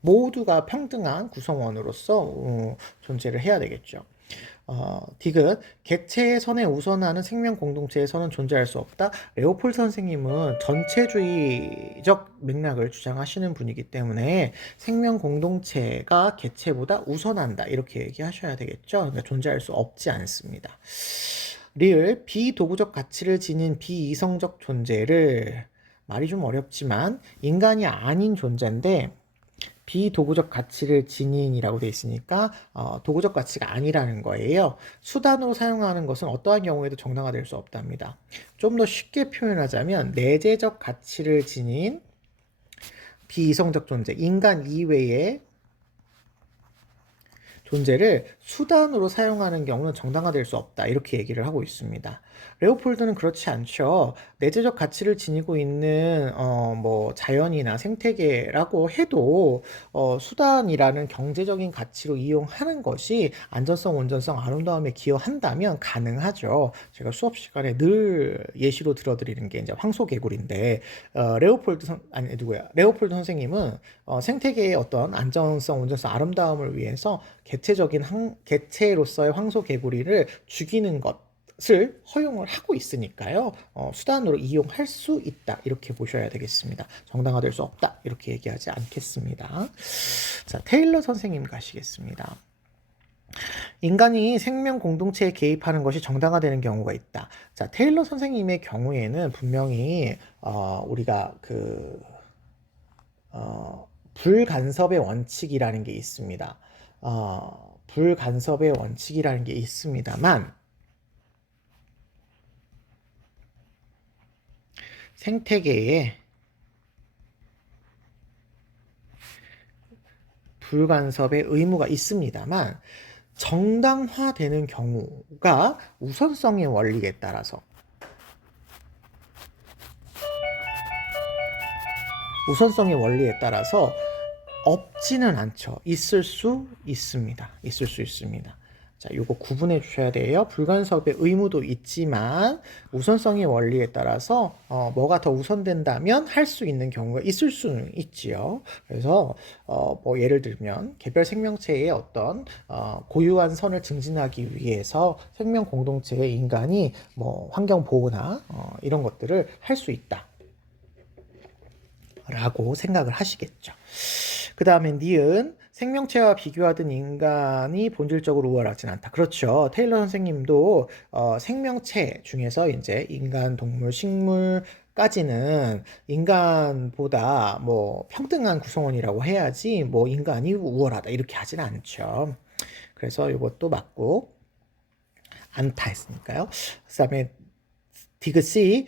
모두가 평등한 구성원으로서 존재를 해야 되겠죠. 디귿, 개체의 선에 우선하는 생명 공동체의 선은 존재할 수 없다. 레오폴드 선생님은 전체주의적 맥락을 주장하시는 분이기 때문에 생명 공동체가 개체보다 우선한다 이렇게 얘기하셔야 되겠죠. 그러니까 존재할 수 없지 않습니다. 리을, 비도구적 가치를 지닌 비이성적 존재를 말이 좀 어렵지만 인간이 아닌 존재인데 비도구적 가치를 지닌이라고 돼 있으니까 도구적 가치가 아니라는 거예요. 수단으로 사용하는 것은 어떠한 경우에도 정당화 될 수 없답니다. 좀 더 쉽게 표현하자면 내재적 가치를 지닌 비이성적 존재, 인간 이외의 존재를 수단으로 사용하는 경우는 정당화될 수 없다. 이렇게 얘기를 하고 있습니다. 레오폴드는 그렇지 않죠. 내재적 가치를 지니고 있는 뭐 자연이나 생태계라고 해도 수단이라는 경제적인 가치로 이용하는 것이 안전성, 온전성, 아름다움에 기여한다면 가능하죠. 제가 수업 시간에 늘 예시로 들어드리는 게 이제 황소개구리인데 레오폴드 선생님은 생태계의 어떤 안전성, 온전성, 아름다움을 위해서 개체로서의 황소개구리를 죽이는 것을 허용을 하고 있으니까요. 수단으로 이용할 수 있다. 이렇게 보셔야 되겠습니다. 정당화될 수 없다. 이렇게 얘기하지 않겠습니다. 자, 테일러 선생님 가시겠습니다. 인간이 생명 공동체에 개입하는 것이 정당화되는 경우가 있다. 자, 테일러 선생님의 경우에는 분명히 우리가 불간섭의 원칙이라는 게 있습니다. 불간섭의 원칙이라는 게 있습니다만 생태계에 불간섭의 의무가 있습니다만 정당화되는 경우가 우선성의 원리에 따라서 없지는 않죠. 있을 수 있습니다. 자, 요거 구분해 주셔야 돼요. 불간섭의 의무도 있지만 우선성의 원리에 따라서 뭐가 더 우선된다면 할 수 있는 경우가 있을 수는 있지요. 그래서 뭐 예를 들면 개별 생명체의 어떤 고유한 선을 증진하기 위해서 생명 공동체의 인간이 뭐 환경 보호나 이런 것들을 할 수 있다. 라고 생각을 하시겠죠. 그 다음에 니은 생명체와 비교하던 인간이 본질적으로 우월하진 않다. 그렇죠. 테일러 선생님도 생명체 중에서 이제 인간, 동물, 식물까지는 인간보다 뭐 평등한 구성원이라고 해야지 뭐 인간이 우월하다 이렇게 하진 않죠. 그래서 이것도 맞고 않다 했으니까요. 그 다음에 디귿C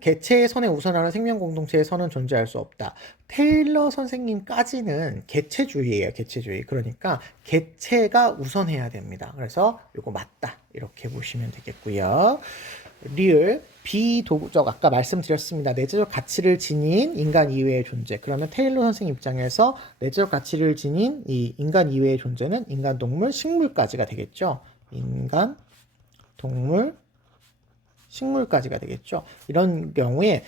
개체의 선에 우선하는 생명 공동체의 선은 존재할 수 없다. 테일러 선생님까지는 개체주의예요. 개체주의. 그러니까 개체가 우선해야 됩니다. 그래서 이거 맞다. 이렇게 보시면 되겠고요. 리을 비도구적 아까 말씀드렸습니다. 내재적 가치를 지닌 인간 이외의 존재. 그러면 테일러 선생님 입장에서 내재적 가치를 지닌 이 인간 이외의 존재는 인간, 동물, 식물까지가 되겠죠. 인간, 동물, 식물까지가 되겠죠. 이런 경우에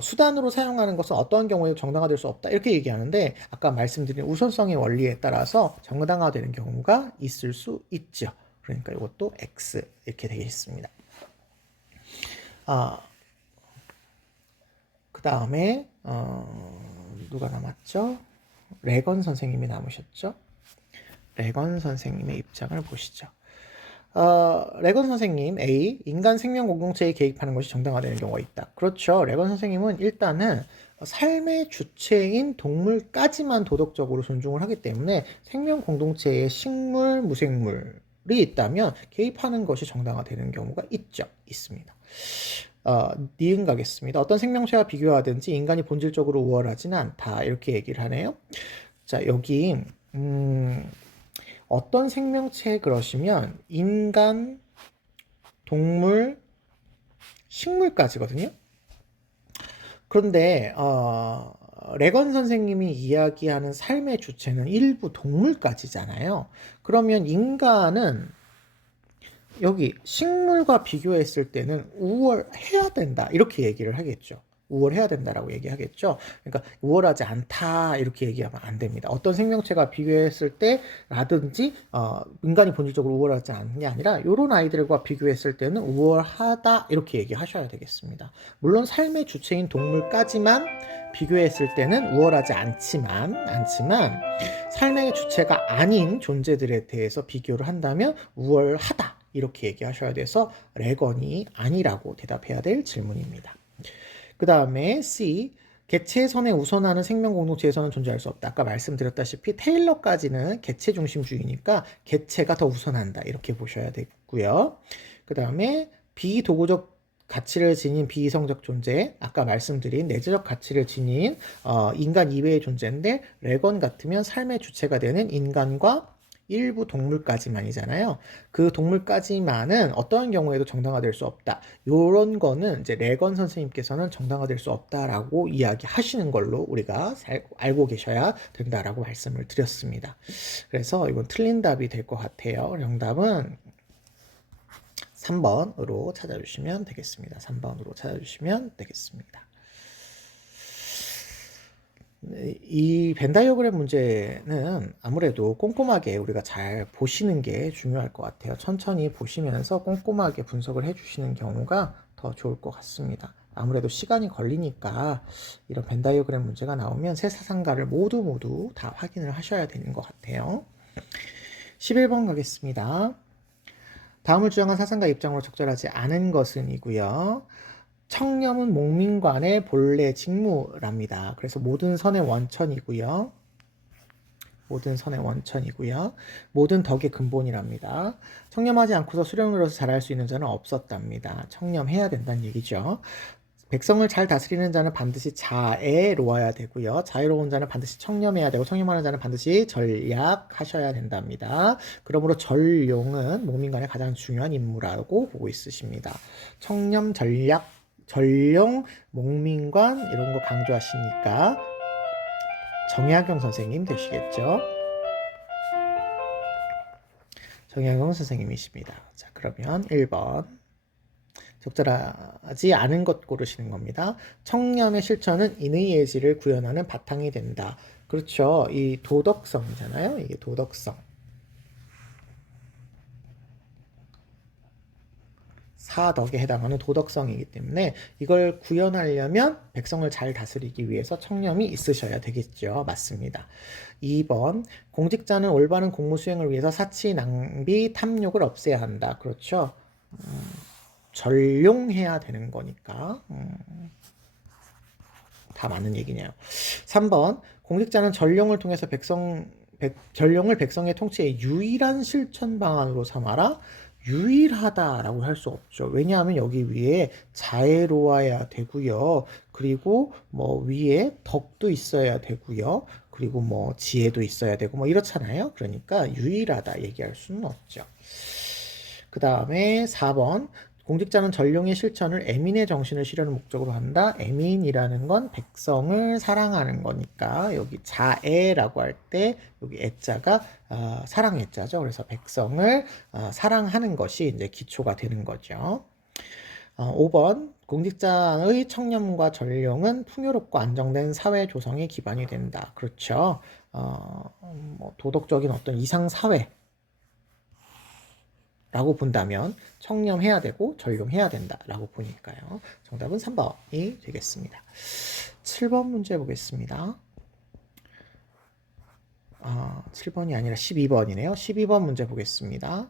수단으로 사용하는 것은 어떠한 경우에도 정당화될 수 없다. 이렇게 얘기하는데 아까 말씀드린 우선성의 원리에 따라서 정당화되는 경우가 있을 수 있죠. 그러니까 이것도 X 이렇게 되겠습니다. 그 다음에 누가 남았죠? 레건 선생님이 남으셨죠? 레건 선생님의 입장을 보시죠. 레건 선생님 A 인간 생명 공동체에 개입하는 것이 정당화되는 경우가 있다. 그렇죠. 레건 선생님은 일단은 삶의 주체인 동물까지만 도덕적으로 존중을 하기 때문에 생명 공동체에 식물, 무생물이 있다면 개입하는 것이 정당화되는 경우가 있습니다. 니은 가겠습니다. 어떤 생명체와 비교하든지 인간이 본질적으로 우월하지는 않다. 이렇게 얘기를 하네요. 자, 여기 어떤 생명체 그러시면 인간, 동물, 식물까지거든요. 그런데 레건 선생님이 이야기하는 삶의 주체는 일부 동물까지잖아요. 그러면 인간은 여기 식물과 비교했을 때는 우월해야 된다 이렇게 얘기를 하겠죠. 우월해야 된다라고 얘기하겠죠. 그러니까 우월하지 않다 이렇게 얘기하면 안 됩니다. 어떤 생명체가 비교했을 때라든지 인간이 본질적으로 우월하지 않는 게 아니라 이런 아이들과 비교했을 때는 우월하다 이렇게 얘기하셔야 되겠습니다. 물론 삶의 주체인 동물까지만 비교했을 때는 우월하지 않지만 삶의 주체가 아닌 존재들에 대해서 비교를 한다면 우월하다 이렇게 얘기하셔야 돼서 레건이 아니라고 대답해야 될 질문입니다. 그 다음에 C 개체선에 우선하는 생명 공동체에서는 존재할 수 없다. 아까 말씀드렸다시피 테일러까지는 개체 중심주의니까 개체가 더 우선한다. 이렇게 보셔야 되고요. 그 다음에 비도구적 가치를 지닌 비이성적 존재, 아까 말씀드린 내재적 가치를 지닌 인간 이외의 존재인데 레건 같으면 삶의 주체가 되는 인간과 일부 동물까지만이잖아요. 그 동물까지만은 어떠한 경우에도 정당화될 수 없다. 요런 거는 이제 레건 선생님께서는 정당화될 수 없다라고 이야기하시는 걸로 우리가 알고 계셔야 된다라고 말씀을 드렸습니다. 그래서 이건 틀린 답이 될 것 같아요. 정답은 3번으로 찾아주시면 되겠습니다. 3번으로 찾아주시면 되겠습니다. 이 벤 다이어그램 문제는 아무래도 꼼꼼하게 우리가 잘 보시는 게 중요할 것 같아요. 천천히 보시면서 꼼꼼하게 분석을 해주시는 경우가 더 좋을 것 같습니다. 아무래도 시간이 걸리니까 이런 벤 다이어그램 문제가 나오면 세 사상가를 모두 다 확인을 하셔야 되는 것 같아요. 11번 가겠습니다. 다음을 주장한 사상가 입장으로 적절하지 않은 것은 이고요. 청렴은 목민관의 본래 직무랍니다. 그래서 모든 선의 원천이고요. 모든 선의 원천이고요. 모든 덕의 근본이랍니다. 청렴하지 않고서 수령으로서 잘할 수 있는 자는 없었답니다. 청렴해야 된다는 얘기죠. 백성을 잘 다스리는 자는 반드시 자애로워야 되고요. 자애로운 자는 반드시 청렴해야 되고 청렴하는 자는 반드시 전략하셔야 된답니다. 그러므로 전룡은 목민관의 가장 중요한 임무라고 보고 있으십니다. 청렴, 전략, 전룡, 목민관 이런 거 강조하시니까 정약용 선생님 되시겠죠? 정약용 선생님이십니다. 자, 그러면 1번 적절하지 않은 것 고르시는 겁니다. 청렴의 실천은 인의 예지를 구현하는 바탕이 된다. 그렇죠. 이 도덕성이잖아요. 이게 도덕성. 사덕에 해당하는 도덕성이기 때문에 이걸 구현하려면 백성을 잘 다스리기 위해서 청렴이 있으셔야 되겠죠. 맞습니다. 2번 공직자는 올바른 공무 수행을 위해서 사치, 낭비, 탐욕을 없애야 한다. 그렇죠. 전용해야 되는 거니까 다 맞는 얘기네요. 3번 공직자는 전용을 통해서 전용을 백성의 통치의 유일한 실천 방안으로 삼아라. 유일하다라고 할 수 없죠. 왜냐하면 여기 위에 자애로워야 되고요. 그리고 뭐 위에 덕도 있어야 되고요. 그리고 뭐 지혜도 있어야 되고 뭐 이렇잖아요. 그러니까 유일하다 얘기할 수는 없죠. 그 다음에 4번 공직자는 전령의 실천을 애민의 정신을 실현을 목적으로 한다. 애민이라는 건 백성을 사랑하는 거니까 여기 자애라고 할 때 여기 애자가 사랑 애자죠. 그래서 백성을 사랑하는 것이 이제 기초가 되는 거죠. 5번 공직자의 청렴과 전령은 풍요롭고 안정된 사회 조성의 기반이 된다. 그렇죠. 뭐 도덕적인 어떤 이상 사회 라고 본다면 청렴해야 되고 전용해야 된다라고 보니까요. 정답은 3번이 되겠습니다. 7번 문제 보겠습니다. 7번이 아니라 12번이네요. 12번 문제 보겠습니다.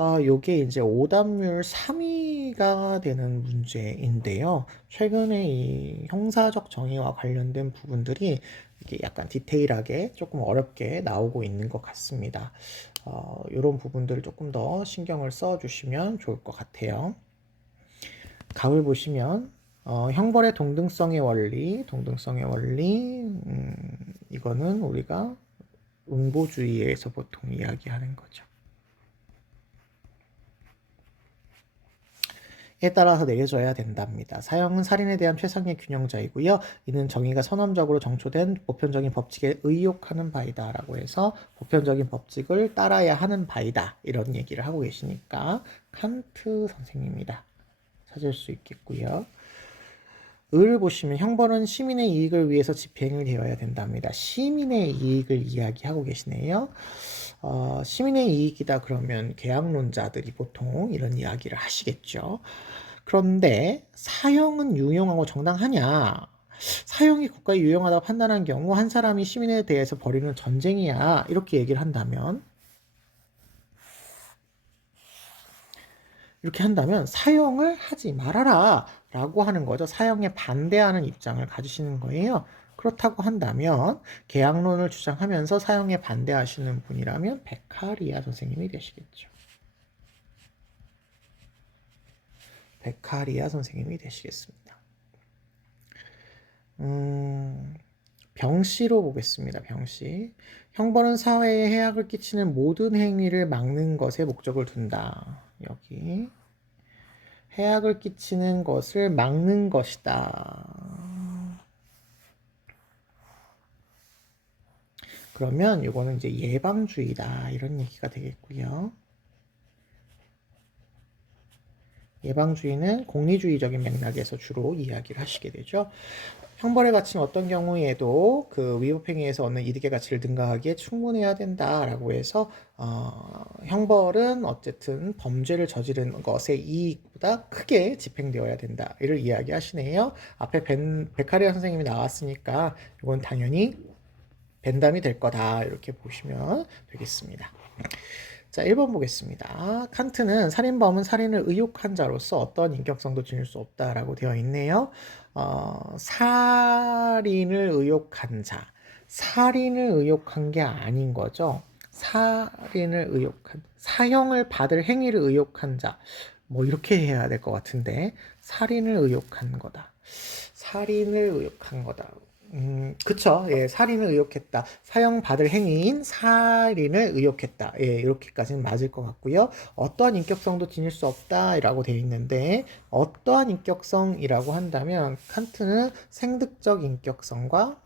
요게 이제 오답률 3위가 되는 문제인데요. 최근에 이 형사적 정의와 관련된 부분들이 이게 약간 디테일하게 조금 어렵게 나오고 있는 것 같습니다. 이런 부분들을 조금 더 신경을 써 주시면 좋을 것 같아요. 갑을 보시면 형벌의 동등성의 원리, 이거는 우리가 응보주의에서 보통 이야기하는 거죠. 에 따라서 내려져야 된답니다. 사형은 살인에 대한 최상의 균형자이고요. 이는 정의가 선언적으로 정초된 보편적인 법칙에 의욕하는 바이다 라고 해서 보편적인 법칙을 따라야 하는 바이다 이런 얘기를 하고 계시니까 칸트 선생님이다 찾을 수 있겠고요. 을을 보시면 형벌은 시민의 이익을 위해서 집행을 되어야 된답니다. 시민의 이익을 이야기하고 계시네요. 시민의 이익이다 그러면 계약론자들이 보통 이런 이야기를 하시겠죠. 그런데 사형은 유용하고 정당하냐? 사형이 국가에 유용하다고 판단한 경우 한 사람이 시민에 대해서 벌이는 전쟁이야 이렇게 얘기를 한다면 사형을 하지 말아라 라고 하는 거죠. 사형에 반대하는 입장을 가지시는 거예요. 그렇다고 한다면 계약론을 주장하면서 사형에 반대하시는 분이라면 베카리아 선생님이 되시겠죠. 베카리아 선생님이 되시겠습니다. 병씨로 보겠습니다. 병씨. 형벌은 사회에 해악을 끼치는 모든 행위를 막는 것에 목적을 둔다. 여기 해악을 끼치는 것을 막는 것이다. 그러면 이거는 이제 예방주의다 이런 얘기가 되겠고요. 예방주의는 공리주의적인 맥락에서 주로 이야기를 하시게 되죠. 형벌의 가치는 어떤 경우에도 그 위법행위에서 얻는 이득의 가치를 능가하기에 충분해야 된다라고 해서 형벌은 어쨌든 범죄를 저지른 것의 이익보다 크게 집행되어야 된다. 이를 이야기하시네요. 앞에 베카리아 선생님이 나왔으니까 이건 당연히 벤담이 될 거다. 이렇게 보시면 되겠습니다. 자, 1번 보겠습니다. 칸트는 살인범은 살인을 의욕한 자로서 어떤 인격성도 지닐 수 없다라고 되어 있네요. 살인을 의욕한 자. 살인을 의욕한 게 아닌 거죠. 살인을 의욕한, 사형을 받을 행위를 의욕한 자. 뭐 이렇게 해야 될 것 같은데 살인을 의욕한 거다. 살인을 의욕한 거다. 그쵸. 예, 살인을 의욕했다. 사형받을 행위인 살인을 의욕했다. 예, 이렇게까지는 맞을 것 같고요. 어떠한 인격성도 지닐 수 없다라고 되어 있는데 어떠한 인격성이라고 한다면 칸트는 생득적 인격성과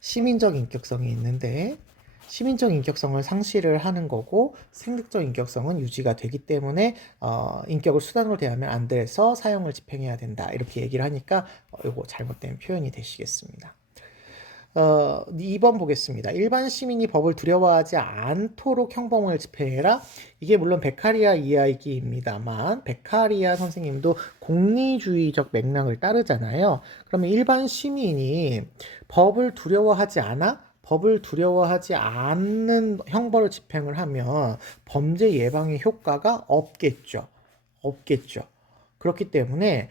시민적 인격성이 있는데 시민적 인격성을 상실을 하는 거고 생득적 인격성은 유지가 되기 때문에 인격을 수단으로 대하면 안 돼서 사형을 집행해야 된다 이렇게 얘기를 하니까 이거 잘못된 표현이 되시겠습니다. 2번 보겠습니다. 일반 시민이 법을 두려워하지 않도록 형벌을 집행해라. 이게 물론 베카리아 이야기입니다만 베카리아 선생님도 공리주의적 맥락을 따르잖아요. 그러면 일반 시민이 법을 두려워하지 않아? 법을 두려워하지 않는 형벌을 집행을 하면 범죄 예방의 효과가 없겠죠. 없겠죠. 그렇기 때문에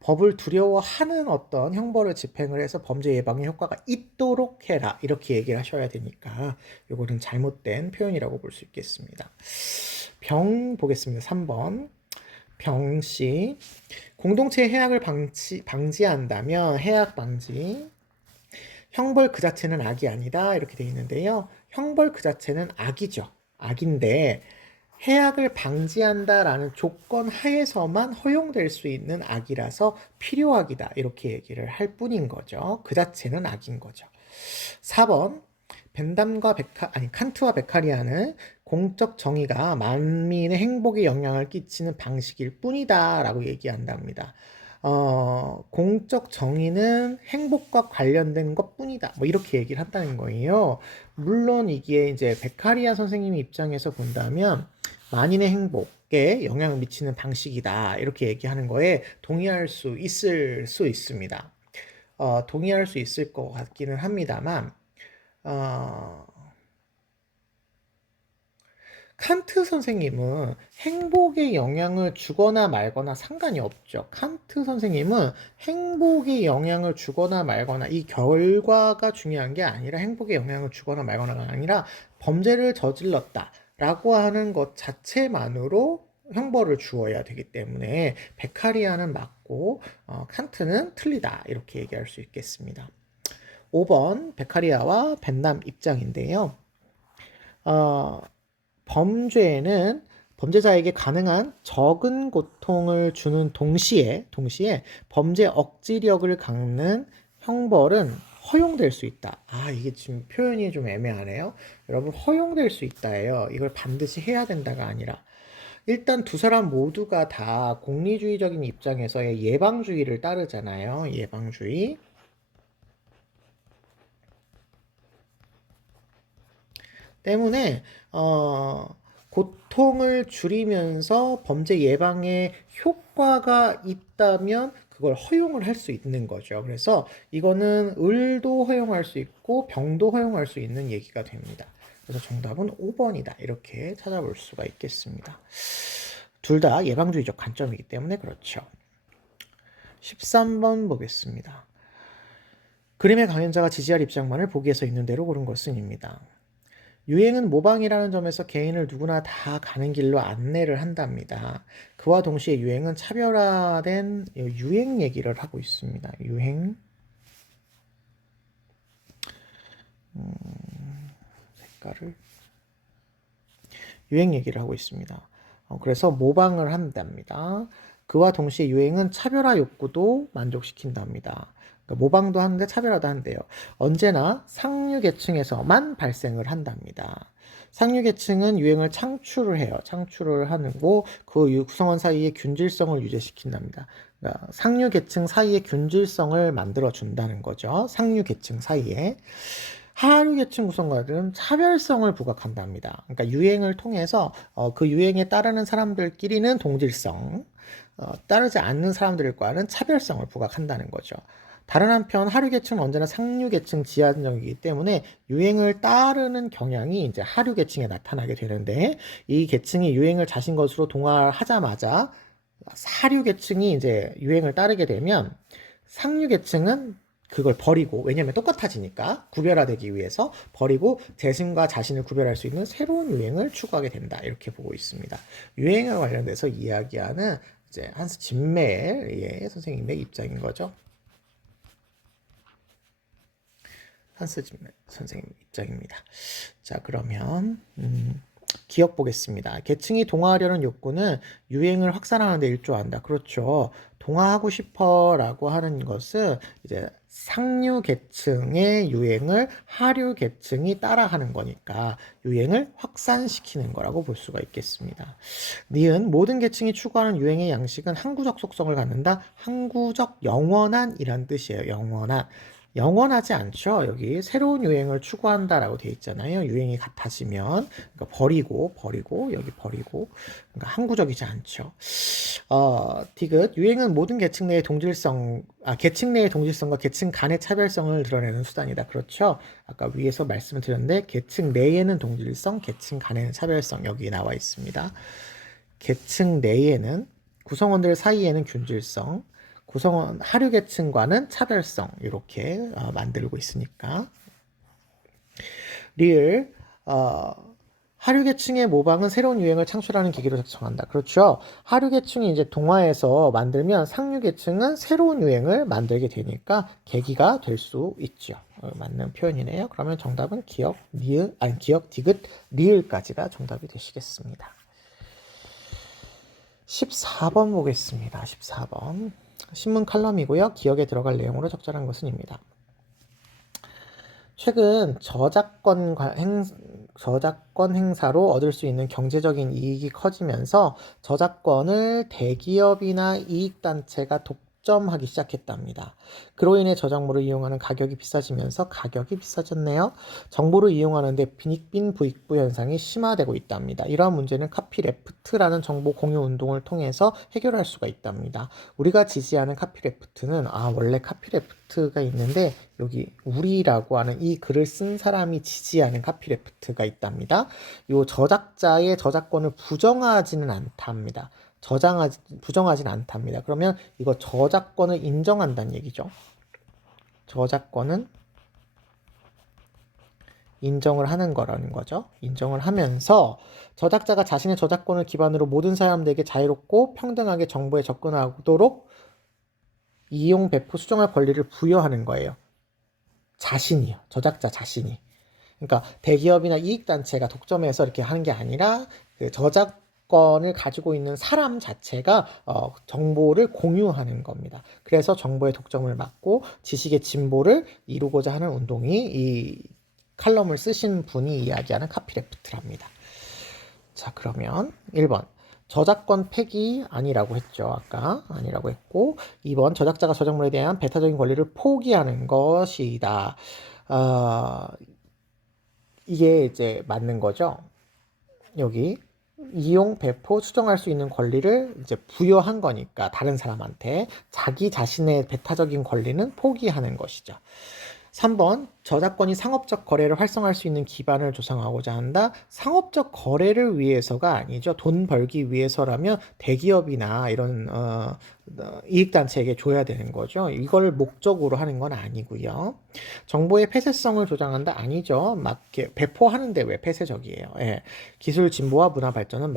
법을 두려워하는 어떤 형벌을 집행을 해서 범죄 예방의 효과가 있도록 해라 이렇게 얘기를 하셔야 되니까 이거는 잘못된 표현이라고 볼 수 있겠습니다. 병 보겠습니다. 3번 병씨 공동체의 해악을 방지한다면 해악 방지 형벌 그 자체는 악이 아니다 이렇게 되어 있는데요. 형벌 그 자체는 악이죠. 악인데 해악을 방지한다라는 조건 하에서만 허용될 수 있는 악이라서 필요악이다 이렇게 얘기를 할 뿐인 거죠. 그 자체는 악인 거죠. 4번 벤담과 칸트와 베카리아는 공적 정의가 만민의 행복에 영향을 끼치는 방식일 뿐이다 라고 얘기한답니다. 공적 정의는 행복과 관련된 것 뿐이다. 뭐 이렇게 얘기를 한다는 거예요. 물론 이게 이제 베카리아 선생님 입장에서 본다면 만인의 행복에 영향을 미치는 방식이다. 이렇게 얘기하는 거에 동의할 수 있을 수 있습니다. 동의할 수 있을 것 같기는 합니다만, 칸트 선생님은 행복에 영향을 주거나 말거나 상관이 없죠. 칸트 선생님은 행복에 영향을 주거나 말거나 이 결과가 중요한 게 아니라 행복에 영향을 주거나 말거나가 아니라 범죄를 저질렀다 라고 하는 것 자체만으로 형벌을 주어야 되기 때문에 베카리아는 맞고 칸트는 틀리다 이렇게 얘기할 수 있겠습니다. 5번 베카리아와 벤남 입장인데요. 범죄는 범죄자에게 가능한 적은 고통을 주는 동시에 범죄 억지력을 갖는 형벌은 허용될 수 있다. 이게 지금 표현이 좀 애매하네요. 여러분 허용될 수 있다예요. 이걸 반드시 해야 된다가 아니라 일단 두 사람 모두가 다 공리주의적인 입장에서의 예방주의를 따르잖아요. 예방주의. 때문에 고통을 줄이면서 범죄 예방에 효과가 있다면 그걸 허용을 할 수 있는 거죠. 그래서 이거는 을도 허용할 수 있고 병도 허용할 수 있는 얘기가 됩니다. 그래서 정답은 5번이다. 이렇게 찾아볼 수가 있겠습니다. 둘 다 예방주의적 관점이기 때문에 그렇죠. 13번 보겠습니다. 그림의 강연자가 지지할 입장만을 보기에서 있는 대로 고른 것은입니다. 유행은 모방이라는 점에서 개인을 누구나 다 가는 길로 안내를 한답니다. 그와 동시에 유행은 차별화된 유행 얘기를 하고 있습니다. 유행 색깔을 유행 얘기를 하고 있습니다. 그래서 모방을 한답니다. 그와 동시에 유행은 차별화 욕구도 만족시킨답니다. 그러니까 모방도 하는데 차별화도 한대요. 언제나 상류 계층에서만 발생을 한답니다. 상류 계층은 유행을 창출을 해요. 창출을 하고 그 구성원 사이의 균질성을 유지시킨답니다. 그러니까 상류 계층 사이의 균질성을 만들어 준다는 거죠. 상류 계층 사이에. 하류 계층 구성원들은 차별성을 부각한답니다. 그러니까 유행을 통해서 그 유행에 따르는 사람들끼리는 동질성, 따르지 않는 사람들과는 차별성을 부각한다는 거죠. 다른 한편 하류 계층은 언제나 상류 계층 지향적이기 때문에 유행을 따르는 경향이 이제 하류 계층에 나타나게 되는데 이 계층이 유행을 자신 것으로 동화하자마자 하류 계층이 이제 유행을 따르게 되면 상류 계층은 그걸 버리고, 왜냐면 똑같아지니까 구별화되기 위해서 버리고 자신과 자신을 구별할 수 있는 새로운 유행을 추구하게 된다. 이렇게 보고 있습니다. 유행과 관련돼서 이야기하는 이제 한스 짐멜의 선생님의 입장인 거죠. 한스 짐멜 선생님 입장입니다. 자, 그러면 기억 보겠습니다. 계층이 동화하려는 욕구는 유행을 확산하는 데 일조한다. 그렇죠. 동화하고 싶어라고 하는 것은 이제 상류 계층의 유행을 하류 계층이 따라하는 거니까 유행을 확산시키는 거라고 볼 수가 있겠습니다. 니은 모든 계층이 추구하는 유행의 양식은 항구적 속성을 갖는다. 항구적 영원한 이란 뜻이에요. 영원한. 영원하지 않죠. 여기 새로운 유행을 추구한다라고 되어 있잖아요. 유행이 같아지면 그러니까 버리고 여기 버리고 그러니까 항구적이지 않죠. 디귿 유행은 모든 계층 내의 계층 내의 동질성과 계층 간의 차별성을 드러내는 수단이다. 그렇죠. 아까 위에서 말씀을 드렸는데 계층 내에는 동질성, 계층 간에는 차별성 여기 나와 있습니다. 계층 내에는 구성원들 사이에는 균질성, 구성원 하류 계층과는 차별성 이렇게 만들고 있으니까 리을 하류 계층의 모방은 새로운 유행을 창출하는 계기로 작성한다. 그렇죠. 하류 계층이 이제 동화에서 만들면 상류 계층은 새로운 유행을 만들게 되니까 계기가 될 수 있죠. 맞는 표현이네요. 그러면 정답은 기억 디귿 리을까지가 정답이 되시겠습니다. 14번 보겠습니다. 14번. 신문 칼럼이고요. 기억에 들어갈 내용으로 적절한 것은입니다. 최근 저작권 행사로 얻을 수 있는 경제적인 이익이 커지면서 저작권을 대기업이나 이익단체가 독점하기 시작했답니다. 그로 인해 저작물을 이용하는 가격이 비싸지면서 가격이 비싸졌네요. 정보를 이용하는데 빈익빈 부익부 현상이 심화되고 있답니다. 이러한 문제는 카피레프트라는 정보 공유 운동을 통해서 해결할 수가 있답니다. 우리가 지지하는 카피레프트는 원래 카피레프트가 있는데 여기 우리라고 하는 이 글을 쓴 사람이 지지하는 카피레프트가 있답니다. 이 저작자의 저작권을 부정하지는 않답니다. 부정하진 않답니다. 그러면 이거 저작권을 인정한다는 얘기죠. 저작권은 인정을 하는 거라는 거죠. 인정을 하면서 저작자가 자신의 저작권을 기반으로 모든 사람들에게 자유롭고 평등하게 정보에 접근하도록 이용, 배포, 수정할 권리를 부여하는 거예요. 자신이요. 저작자 자신이. 그러니까 대기업이나 이익단체가 독점해서 이렇게 하는 게 아니라 그 저작권을 가지고 있는 사람 자체가 정보를 공유하는 겁니다. 그래서 정보의 독점을 막고 지식의 진보를 이루고자 하는 운동이 이 칼럼을 쓰신 분이 이야기하는 카피레프트랍니다. 자, 그러면 1번. 저작권 폐기 아니라고 했죠. 아까 아니라고 했고 2번 저작자가 저작물에 대한 배타적인 권리를 포기하는 것이다. 이게 이제 맞는 거죠. 여기 이용, 배포, 수정할 수 있는 권리를 이제 부여한 거니까 다른 사람한테 자기 자신의 배타적인 권리는 포기하는 것이죠. 3번 저작권이 상업적 거래를 활성화할 수 있는 기반을 조성하고자 한다. 상업적 거래를 위해서가 아니죠. 돈 벌기 위해서라면 대기업이나 이런 이익단체에게 줘야 되는 거죠. 이걸 목적으로 하는 건 아니고요. 정보의 폐쇄성을 조장한다? 아니죠. 막 이렇게 배포하는데 왜 폐쇄적이에요. 예. 기술 진보와 문화 발전은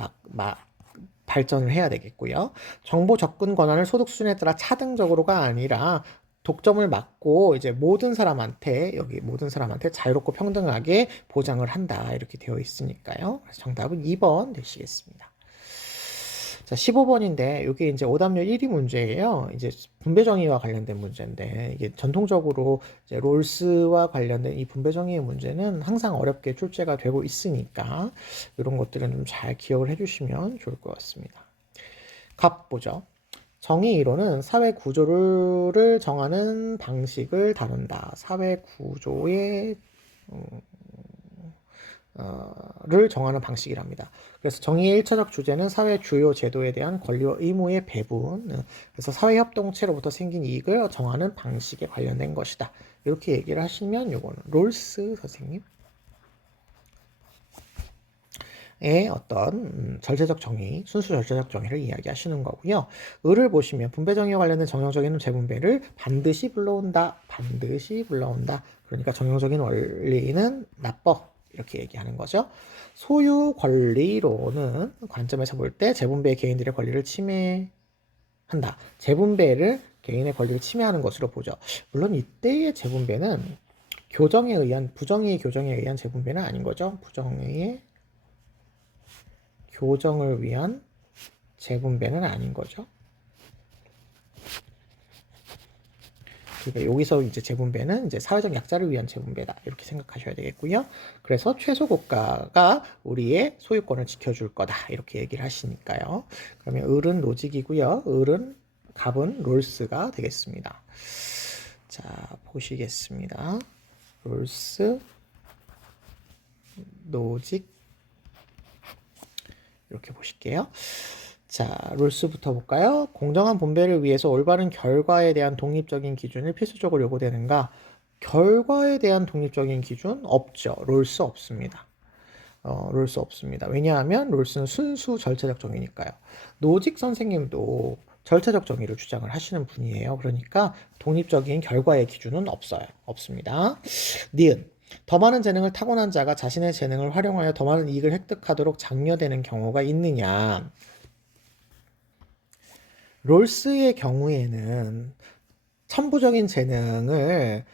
발전을 해야 되겠고요. 정보 접근 권한을 소득 수준에 따라 차등적으로가 아니라 독점을 막고 이제 모든 사람한테 여기 모든 사람한테 자유롭고 평등하게 보장을 한다 이렇게 되어 있으니까요. 그래서 정답은 2번 되시겠습니다. 자, 15번인데 이게 이제 오답률 1위 문제예요. 이제 분배 정의와 관련된 문제인데 이게 전통적으로 이제 롤스와 관련된 이 분배 정의의 문제는 항상 어렵게 출제가 되고 있으니까 이런 것들은 좀 잘 기억을 해주시면 좋을 것 같습니다. 갑 보죠. 정의 이론은 사회 구조를 정하는 방식을 다룬다. 사회 구조의 를 정하는 방식이랍니다. 그래서 정의의 1차적 주제는 사회 주요 제도에 대한 권리와 의무의 배분, 그래서 사회협동체로부터 생긴 이익을 정하는 방식에 관련된 것이다. 이렇게 얘기를 하시면 요거는 롤스 선생님 의 어떤 절제적 정의, 순수 절제적 정의를 이야기하시는 거고요. 을을 보시면 분배 정의와 관련된 정형적인 재분배를 반드시 불러온다. 반드시 불러온다. 그러니까 정형적인 원리는 나빠. 이렇게 얘기하는 거죠. 소유 권리로는 관점에서 볼 때 재분배의 개인들의 권리를 침해한다. 재분배를 개인의 권리를 침해하는 것으로 보죠. 물론 이때의 재분배는 교정에 의한 부정의의 교정에 의한 재분배는 아닌 거죠. 부정의의 교정을 위한 재분배는 아닌 거죠. 그러니까 여기서 이제 재분배는 이제 사회적 약자를 위한 재분배다 이렇게 생각하셔야 되겠고요. 그래서 최소고가가 우리의 소유권을 지켜줄 거다 이렇게 얘기를 하시니까요. 그러면 을은 노직이고요. 을은 갑은 롤스가 되겠습니다. 자 보시겠습니다. 롤스 노직 이렇게 보실게요. 자, 롤스부터 볼까요? 공정한 분배를 위해서 올바른 결과에 대한 독립적인 기준을 필수적으로 요구되는가? 결과에 대한 독립적인 기준 없죠. 롤스 없습니다. 롤스 없습니다. 왜냐하면 롤스는 순수 절차적 정의니까요. 노직 선생님도 절차적 정의를 주장을 하시는 분이에요. 그러니까 독립적인 결과의 기준은 없어요. 없습니다. 니은 더 많은 재능을 타고난 자가 자신의 재능을 활용하여 더 많은 이익을 획득하도록 장려되는 경우가 있느냐? 롤스의 경우에는 천부적인 재능을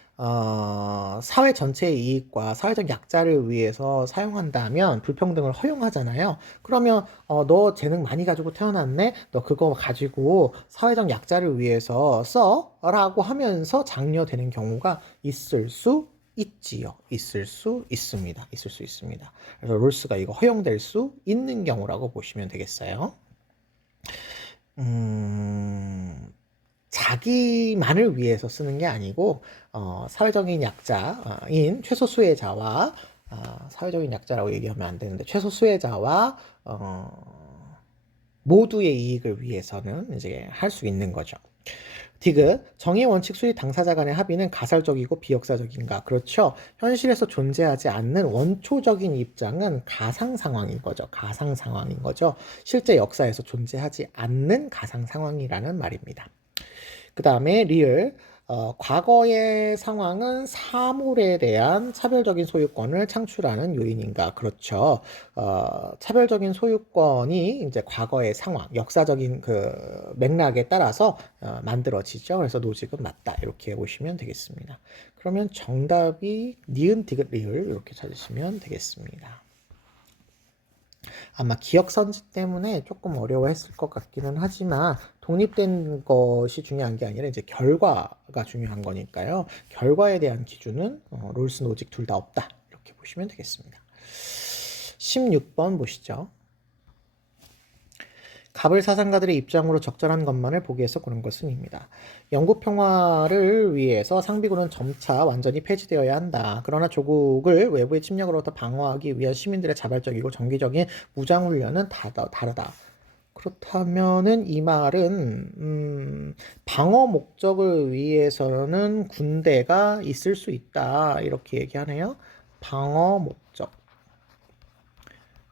사회 전체의 이익과 사회적 약자를 위해서 사용한다면 불평등을 허용하잖아요. 그러면 너 재능 많이 가지고 태어났네? 너 그거 가지고 사회적 약자를 위해서 써? 라고 하면서 장려되는 경우가 있을 수 있지요. 있을 수 있습니다. 있을 수 있습니다. 그래서 롤스가 이거 허용될 수 있는 경우라고 보시면 되겠어요. 자기만을 위해서 쓰는 게 아니고 사회적인 약자인 최소 수혜자와 사회적인 약자라고 얘기하면 안 되는데 최소 수혜자와 모두의 이익을 위해서는 이제 할 수 있는 거죠. 디귿, 정의 원칙 수립 당사자 간의 합의는 가설적이고 비역사적인가? 그렇죠. 현실에서 존재하지 않는 원초적인 입장은 가상 상황인 거죠. 가상 상황인 거죠. 실제 역사에서 존재하지 않는 가상 상황이라는 말입니다. 그 다음에 리을, 과거의 상황은 사물에 대한 차별적인 소유권을 창출하는 요인인가? 그렇죠. 차별적인 소유권이 이제 과거의 상황, 역사적인 그 맥락에 따라서 만들어지죠. 그래서 노직은 맞다. 이렇게 보시면 되겠습니다. 그러면 정답이 니은, 디귿, 리을 이렇게 찾으시면 되겠습니다. 아마 기억선지 때문에 조금 어려워했을 것 같기는 하지만 독립된 것이 중요한 게 아니라 이제 결과가 중요한 거니까요. 결과에 대한 기준은 롤스 노직 둘 다 없다. 이렇게 보시면 되겠습니다. 16번 보시죠. 갑을 사상가들의 입장으로 적절한 것만을 보기에서 고른 것은입니다. 영국 평화를 위해서 상비군은 점차 완전히 폐지되어야 한다. 그러나 조국을 외부의 침략으로부터 방어하기 위한 시민들의 자발적이고 정기적인 무장훈련은 다르다. 그렇다면은 이 말은 방어 목적을 위해서는 군대가 있을 수 있다 이렇게 얘기하네요. 방어 목적.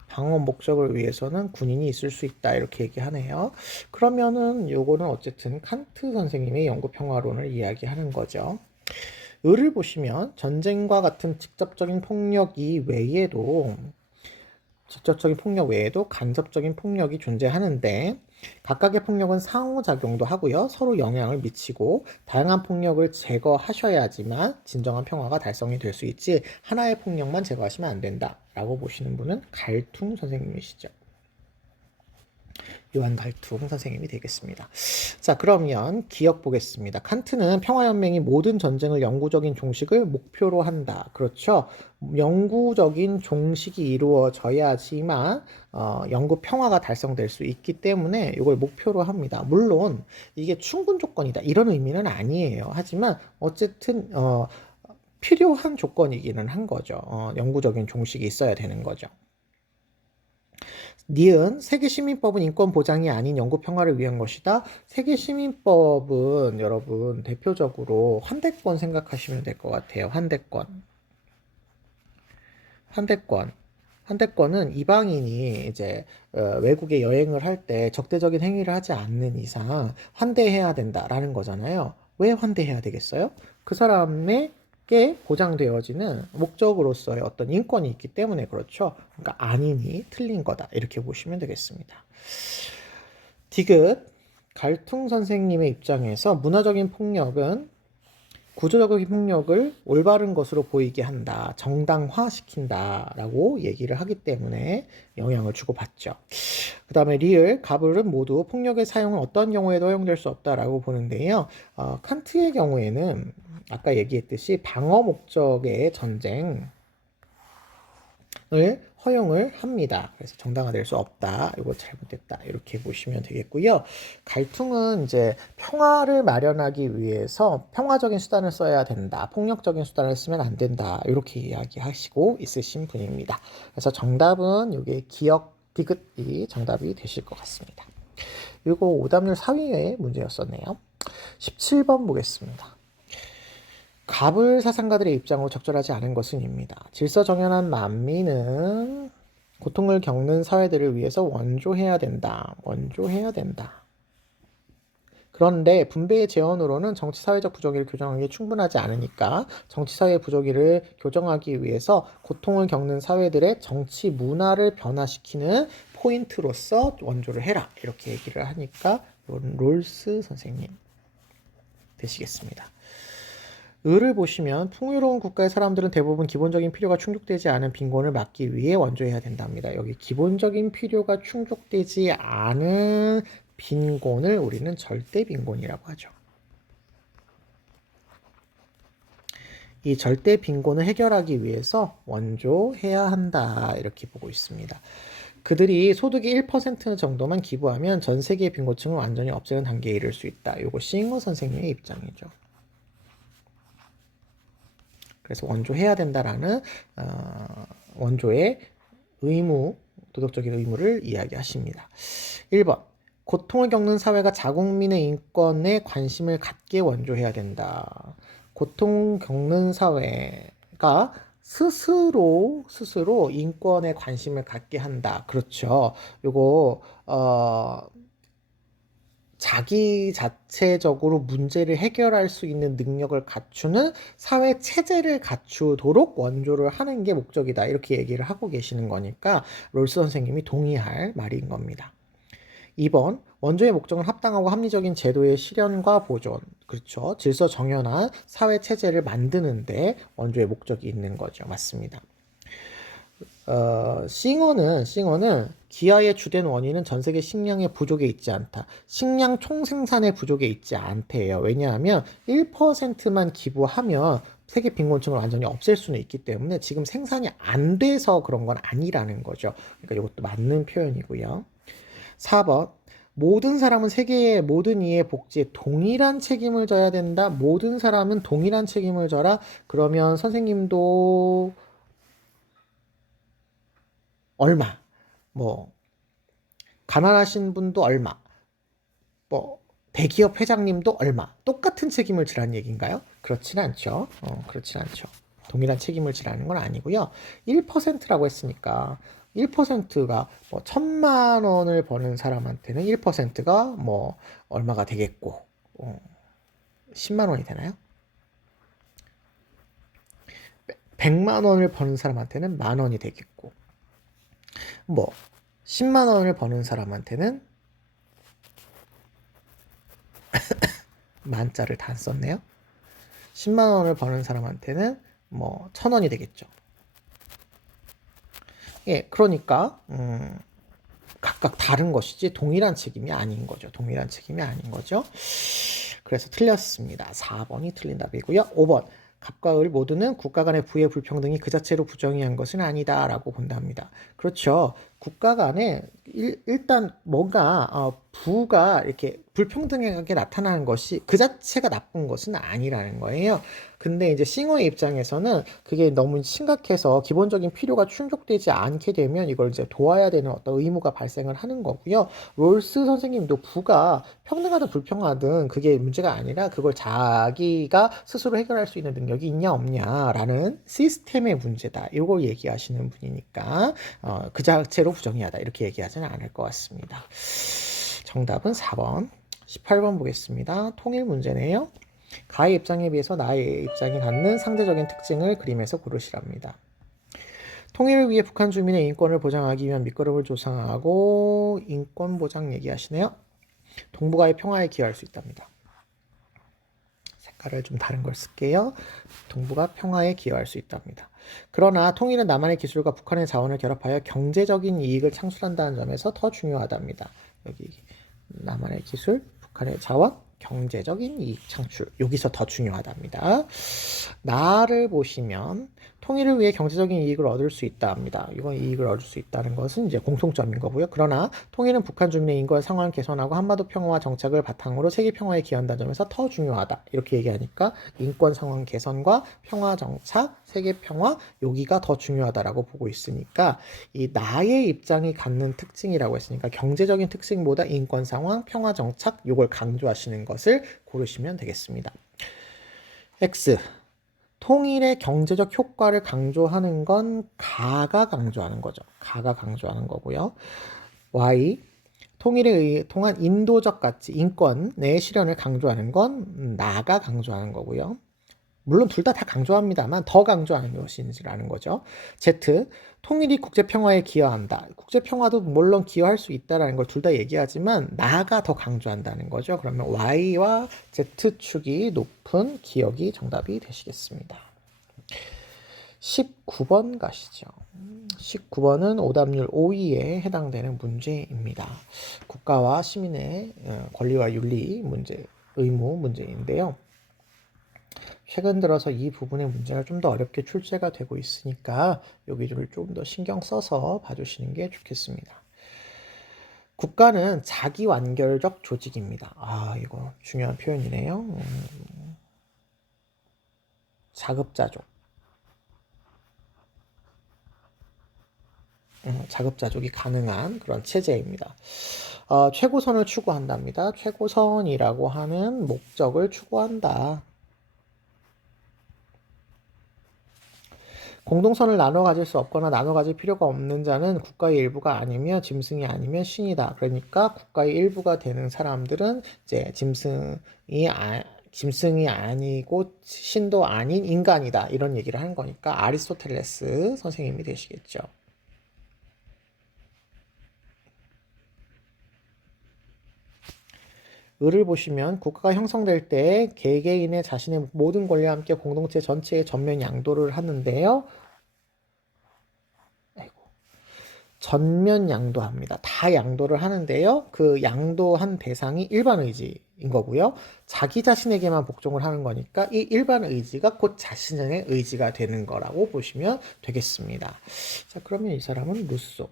방어 목적을 위해서는 군인이 있을 수 있다 이렇게 얘기하네요. 그러면은 요거는 어쨌든 칸트 선생님의 영구평화론을 이야기하는 거죠. 을을 보시면 전쟁과 같은 직접적인 폭력 이외에도 직접적인 폭력 외에도 간접적인 폭력이 존재하는데 각각의 폭력은 상호작용도 하고요. 서로 영향을 미치고 다양한 폭력을 제거하셔야지만 진정한 평화가 달성이 될 수 있지 하나의 폭력만 제거하시면 안 된다 라고 보시는 분은 갈퉁 선생님이시죠. 요한 갈퉁 선생님이 되겠습니다. 자, 그러면 기억 보겠습니다. 칸트는 평화연맹이 모든 전쟁을 영구적인 종식을 목표로 한다. 그렇죠? 영구적인 종식이 이루어져야지만 영구 평화가 달성될 수 있기 때문에 이걸 목표로 합니다. 물론 이게 충분 조건이다. 이런 의미는 아니에요. 하지만 어쨌든 필요한 조건이기는 한 거죠. 영구적인 종식이 있어야 되는 거죠. 니은 세계시민법은 인권 보장이 아닌 영구 평화를 위한 것이다. 세계시민법은 여러분 대표적으로 환대권 생각하시면 될 것 같아요. 환대권. 환대권은 이방인이 이제 외국에 여행을 할 때 적대적인 행위를 하지 않는 이상 환대해야 된다라는 거잖아요. 왜 환대해야 되겠어요? 그 사람에게 보장되어지는 목적으로서의 어떤 인권이 있기 때문에 그렇죠. 그러니까 아니니 틀린 거다 이렇게 보시면 되겠습니다. 디귿 갈퉁 선생님의 입장에서 문화적인 폭력은 구조적인 폭력을 올바른 것으로 보이게 한다. 정당화시킨다. 라고 얘기를 하기 때문에 영향을 주고받죠. 그 다음에 리을, 가불은 모두 폭력의 사용은 어떤 경우에도 허용될 수 없다라고 보는데요. 칸트의 경우에는 아까 얘기했듯이 방어 목적의 전쟁을 허용을 합니다. 그래서 정당화될 수 없다. 이거 잘못됐다. 이렇게 보시면 되겠고요. 갈퉁은 이제 평화를 마련하기 위해서 평화적인 수단을 써야 된다. 폭력적인 수단을 쓰면 안 된다. 이렇게 이야기하시고 있으신 분입니다. 그래서 정답은 여기 기억 디귿이 정답이 되실 것 같습니다. 이거 오답률 4위의 문제였었네요. 17번 보겠습니다. 가불 사상가들의 입장으로 적절하지 않은 것은입니다. 질서정연한 만민은 고통을 겪는 사회들을 위해서 원조해야 된다. 원조해야 된다. 그런데 분배의 재원으로는 정치사회적 부조기를 교정하기 충분하지 않으니까 정치사회 부조기를 교정하기 위해서 고통을 겪는 사회들의 정치 문화를 변화시키는 포인트로서 원조를 해라. 이렇게 얘기를 하니까 롤스 선생님 되시겠습니다. 을을 보시면 풍요로운 국가의 사람들은 대부분 기본적인 필요가 충족되지 않은 빈곤을 막기 위해 원조해야 된답니다. 여기 기본적인 필요가 충족되지 않은 빈곤을 우리는 절대 빈곤이라고 하죠. 이 절대 빈곤을 해결하기 위해서 원조해야 한다 이렇게 보고 있습니다. 그들이 소득의 1% 정도만 기부하면 전 세계의 빈곤층을 완전히 없애는 단계에 이를 수 있다. 이거 싱어 선생님의 입장이죠. 그래서 원조해야 된다라는 원조의 의무, 도덕적인 의무를 이야기하십니다. 1번 고통을 겪는 사회가 자국민의 인권에 관심을 갖게 원조해야 된다. 고통 겪는 사회가 스스로 인권에 관심을 갖게 한다. 그렇죠. 요거 자기 자체적으로 문제를 해결할 수 있는 능력을 갖추는 사회 체제를 갖추도록 원조를 하는 게 목적이다. 이렇게 얘기를 하고 계시는 거니까 롤스 선생님이 동의할 말인 겁니다. 2번 원조의 목적은 합당하고 합리적인 제도의 실현과 보존. 그렇죠. 질서 정연한 사회 체제를 만드는데 원조의 목적이 있는 거죠. 맞습니다. 싱어는 기아의 주된 원인은 전 세계 식량의 부족에 있지 않다. 식량 총생산의 부족에 있지 않대요. 왜냐하면 1%만 기부하면 세계 빈곤층을 완전히 없앨 수는 있기 때문에 지금 생산이 안 돼서 그런 건 아니라는 거죠. 그러니까 이것도 맞는 표현이고요. 4번 모든 사람은 세계의 모든 이의 복지에 동일한 책임을 져야 된다. 모든 사람은 동일한 책임을 져라. 그러면 선생님도 얼마 뭐 가난하신 분도 얼마, 뭐 대기업 회장님도 얼마, 똑같은 책임을 지라는 얘기인가요? 그렇지는 않죠. 그렇지는 않죠. 동일한 책임을 지라는 건 아니고요. 1%라고 했으니까 1%가 뭐 1,000만 원을 버는 사람한테는 1%가 뭐 얼마가 되겠고, 10만 원이 되나요? 100만 원을 버는 사람한테는 만 원이 되겠고, 뭐 10만 원을 버는 사람한테는 만자를 다 썼네요. 10만 원을 버는 사람한테는 뭐 1,000원이 되겠죠. 예, 그러니까 각각 다른 것이지 동일한 책임이 아닌 거죠. 동일한 책임이 아닌 거죠. 그래서 틀렸습니다. 4번이 틀린 답이고요. 5번. 갑과 을 모두는 국가 간의 부의 불평등이 그 자체로 부정의한 것은 아니다라고 본답니다. 그렇죠. 국가 간에 일단 뭔가 부가 이렇게 불평등하게 나타나는 것이 그 자체가 나쁜 것은 아니라는 거예요. 근데 이제 싱어의 입장에서는 그게 너무 심각해서 기본적인 필요가 충족되지 않게 되면 이걸 이제 도와야 되는 어떤 의무가 발생을 하는 거고요. 롤스 선생님도 부가 평등하든 불평하든 그게 문제가 아니라 그걸 자기가 스스로 해결할 수 있는 능력이 있냐 없냐라는 시스템의 문제다. 이걸 얘기하시는 분이니까 그 자체로 부정의하다 이렇게 얘기하지는 않을 것 같습니다. 정답은 4번. 18번 보겠습니다. 통일 문제네요. 가의 입장에 비해서 나의 입장이 갖는 상대적인 특징을 그림에서 고르시랍니다. 통일을 위해 북한 주민의 인권을 보장하기 위한 밑거름을 조성하고 인권 보장 얘기하시네요. 동북아의 평화에 기여할 수 있답니다. 색깔을 좀 다른 걸 쓸게요. 동북아 평화에 기여할 수 있답니다. 그러나 통일은 남한의 기술과 북한의 자원을 결합하여 경제적인 이익을 창출한다는 점에서 더 중요하답니다. 여기 남한의 기술, 북한의 자원, 경제적인 이익 창출. 여기서 더 중요하답니다. 나를 보시면 통일을 위해 경제적인 이익을 얻을 수 있다 합니다. 이건 이익을 얻을 수 있다는 것은 이제 공통점인 거고요. 그러나 통일은 북한 주민의 인권 상황을 개선하고 한반도 평화와 정착을 바탕으로 세계 평화에 기여한다는 점에서 더 중요하다. 이렇게 얘기하니까 인권 상황 개선과 평화 정착, 세계 평화 여기가 더 중요하다라고 보고 있으니까 이 나의 입장이 갖는 특징이라고 했으니까 경제적인 특징보다 인권 상황, 평화 정착 요걸 강조하시는 것을 고르시면 되겠습니다. X. 통일의 경제적 효과를 강조하는 건 가가 강조하는 거죠. 가가 강조하는 거고요. Y. 통일에 통한 인도적 가치, 인권의 실현을 강조하는 건 나가 강조하는 거고요. 물론 둘 다 강조합니다만 더 강조하는 것인지라는 거죠. Z. 통일이 국제평화에 기여한다. 국제평화도 물론 기여할 수 있다는 걸 둘 다 얘기하지만 나가 더 강조한다는 거죠. 그러면 Y와 Z축이 높은 기억이 정답이 되시겠습니다. 19번 가시죠. 19번은 오답률 5위에 해당되는 문제입니다. 국가와 시민의 권리와 윤리 문제, 의무 문제인데요. 최근 들어서 이 부분의 문제가 좀 더 어렵게 출제가 되고 있으니까 여기를 좀 더 신경 써서 봐주시는 게 좋겠습니다. 국가는 자기 완결적 조직입니다. 이거 중요한 표현이네요. 자급자족. 자급자족이 가능한 그런 체제입니다. 최고선을 추구한답니다. 최고선이라고 하는 목적을 추구한다. 공동선을 나눠 가질 수 없거나 나눠 가질 필요가 없는 자는 국가의 일부가 아니며 짐승이 아니면 신이다. 그러니까 국가의 일부가 되는 사람들은 이제 짐승이 아니고 신도 아닌 인간이다. 이런 얘기를 하는 거니까 아리스토텔레스 선생님이 되시겠죠. 을을 보시면 국가가 형성될 때 개개인의 자신의 모든 권리와 함께 공동체 전체의 전면 양도를 하는데요. 전면 양도합니다. 다 양도를 하는데요. 그 양도한 대상이 일반 의지인 거고요. 자기 자신에게만 복종을 하는 거니까 이 일반 의지가 곧 자신의 의지가 되는 거라고 보시면 되겠습니다. 자, 그러면 이 사람은 루소.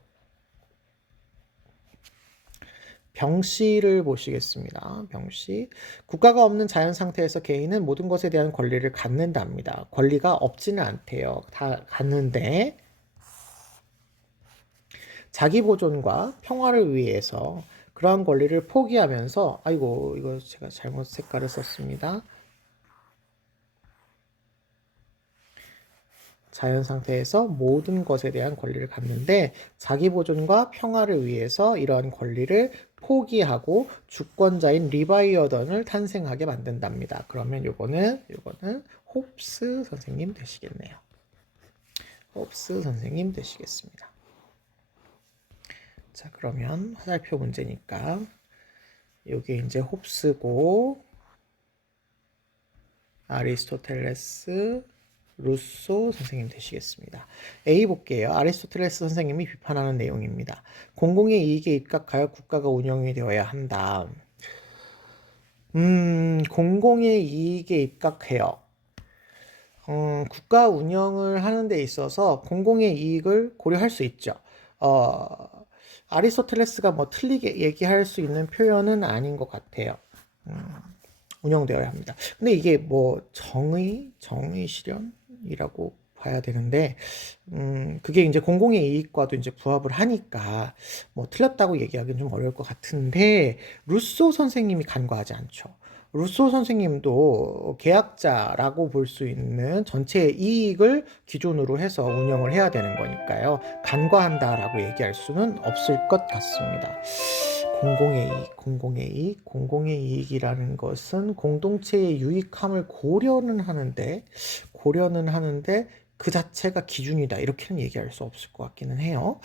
병씨를 보시겠습니다. 병씨. 국가가 없는 자연 상태에서 개인은 모든 것에 대한 권리를 갖는답니다. 권리가 없지는 않대요. 다 갖는데 자기 보존과 평화를 위해서 그러한 권리를 포기하면서, 아이고, 이거 제가 잘못 색깔을 썼습니다. 자연 상태에서 모든 것에 대한 권리를 갖는데 자기 보존과 평화를 위해서 이러한 권리를 포기하고 주권자인 리바이어던을 탄생하게 만든답니다. 그러면 요거는 홉스 선생님 되시겠네요. 홉스 선생님 되시겠습니다. 자, 그러면 화살표 문제니까 요게 이제 홉스고 아리스토텔레스 루소 선생님 되시겠습니다. A 볼게요. 아리스토텔레스 선생님이 비판하는 내용입니다. 공공의 이익에 입각하여 국가가 운영이 되어야 한다. 공공의 이익에 입각해요. 국가 운영을 하는 데 있어서 공공의 이익을 고려할 수 있죠. 아리스토텔레스가 뭐 틀리게 얘기할 수 있는 표현은 아닌 것 같아요. 운영되어야 합니다. 근데 이게 뭐 정의 실현이라고 봐야 되는데, 그게 이제 공공의 이익과도 이제 부합을 하니까 뭐 틀렸다고 얘기하기는 좀 어려울 것 같은데, 루소 선생님이 간과하지 않죠. 루소 선생님도 계약자라고 볼 수 있는 전체의 이익을 기준으로 해서 운영을 해야 되는 거니까요. 간과한다라고 얘기할 수는 없을 것 같습니다. 공공의 이익이라는 것은 공동체의 유익함을 고려는 하는데 그 자체가 기준이다. 이렇게는 얘기할 수 없을 것 같기는 해요.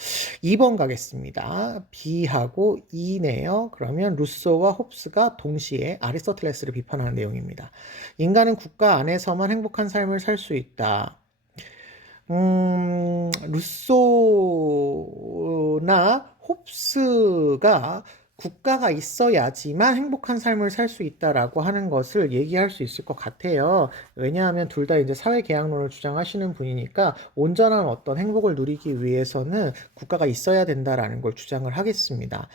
2번 가겠습니다. B하고 E네요. 그러면 루소와 홉스가 동시에 아리스토텔레스를 비판하는 내용입니다. 인간은 국가 안에서만 행복한 삶을 살 수 있다. 루소나 홉스가 국가가 있어야지만 행복한 삶을 살 수 있다라고 하는 것을 얘기할 수 있을 것 같아요. 왜냐하면 둘 다 이제 사회계약론을 주장하시는 분이니까 온전한 어떤 행복을 누리기 위해서는 국가가 있어야 된다라는 걸 주장을 하겠습니다.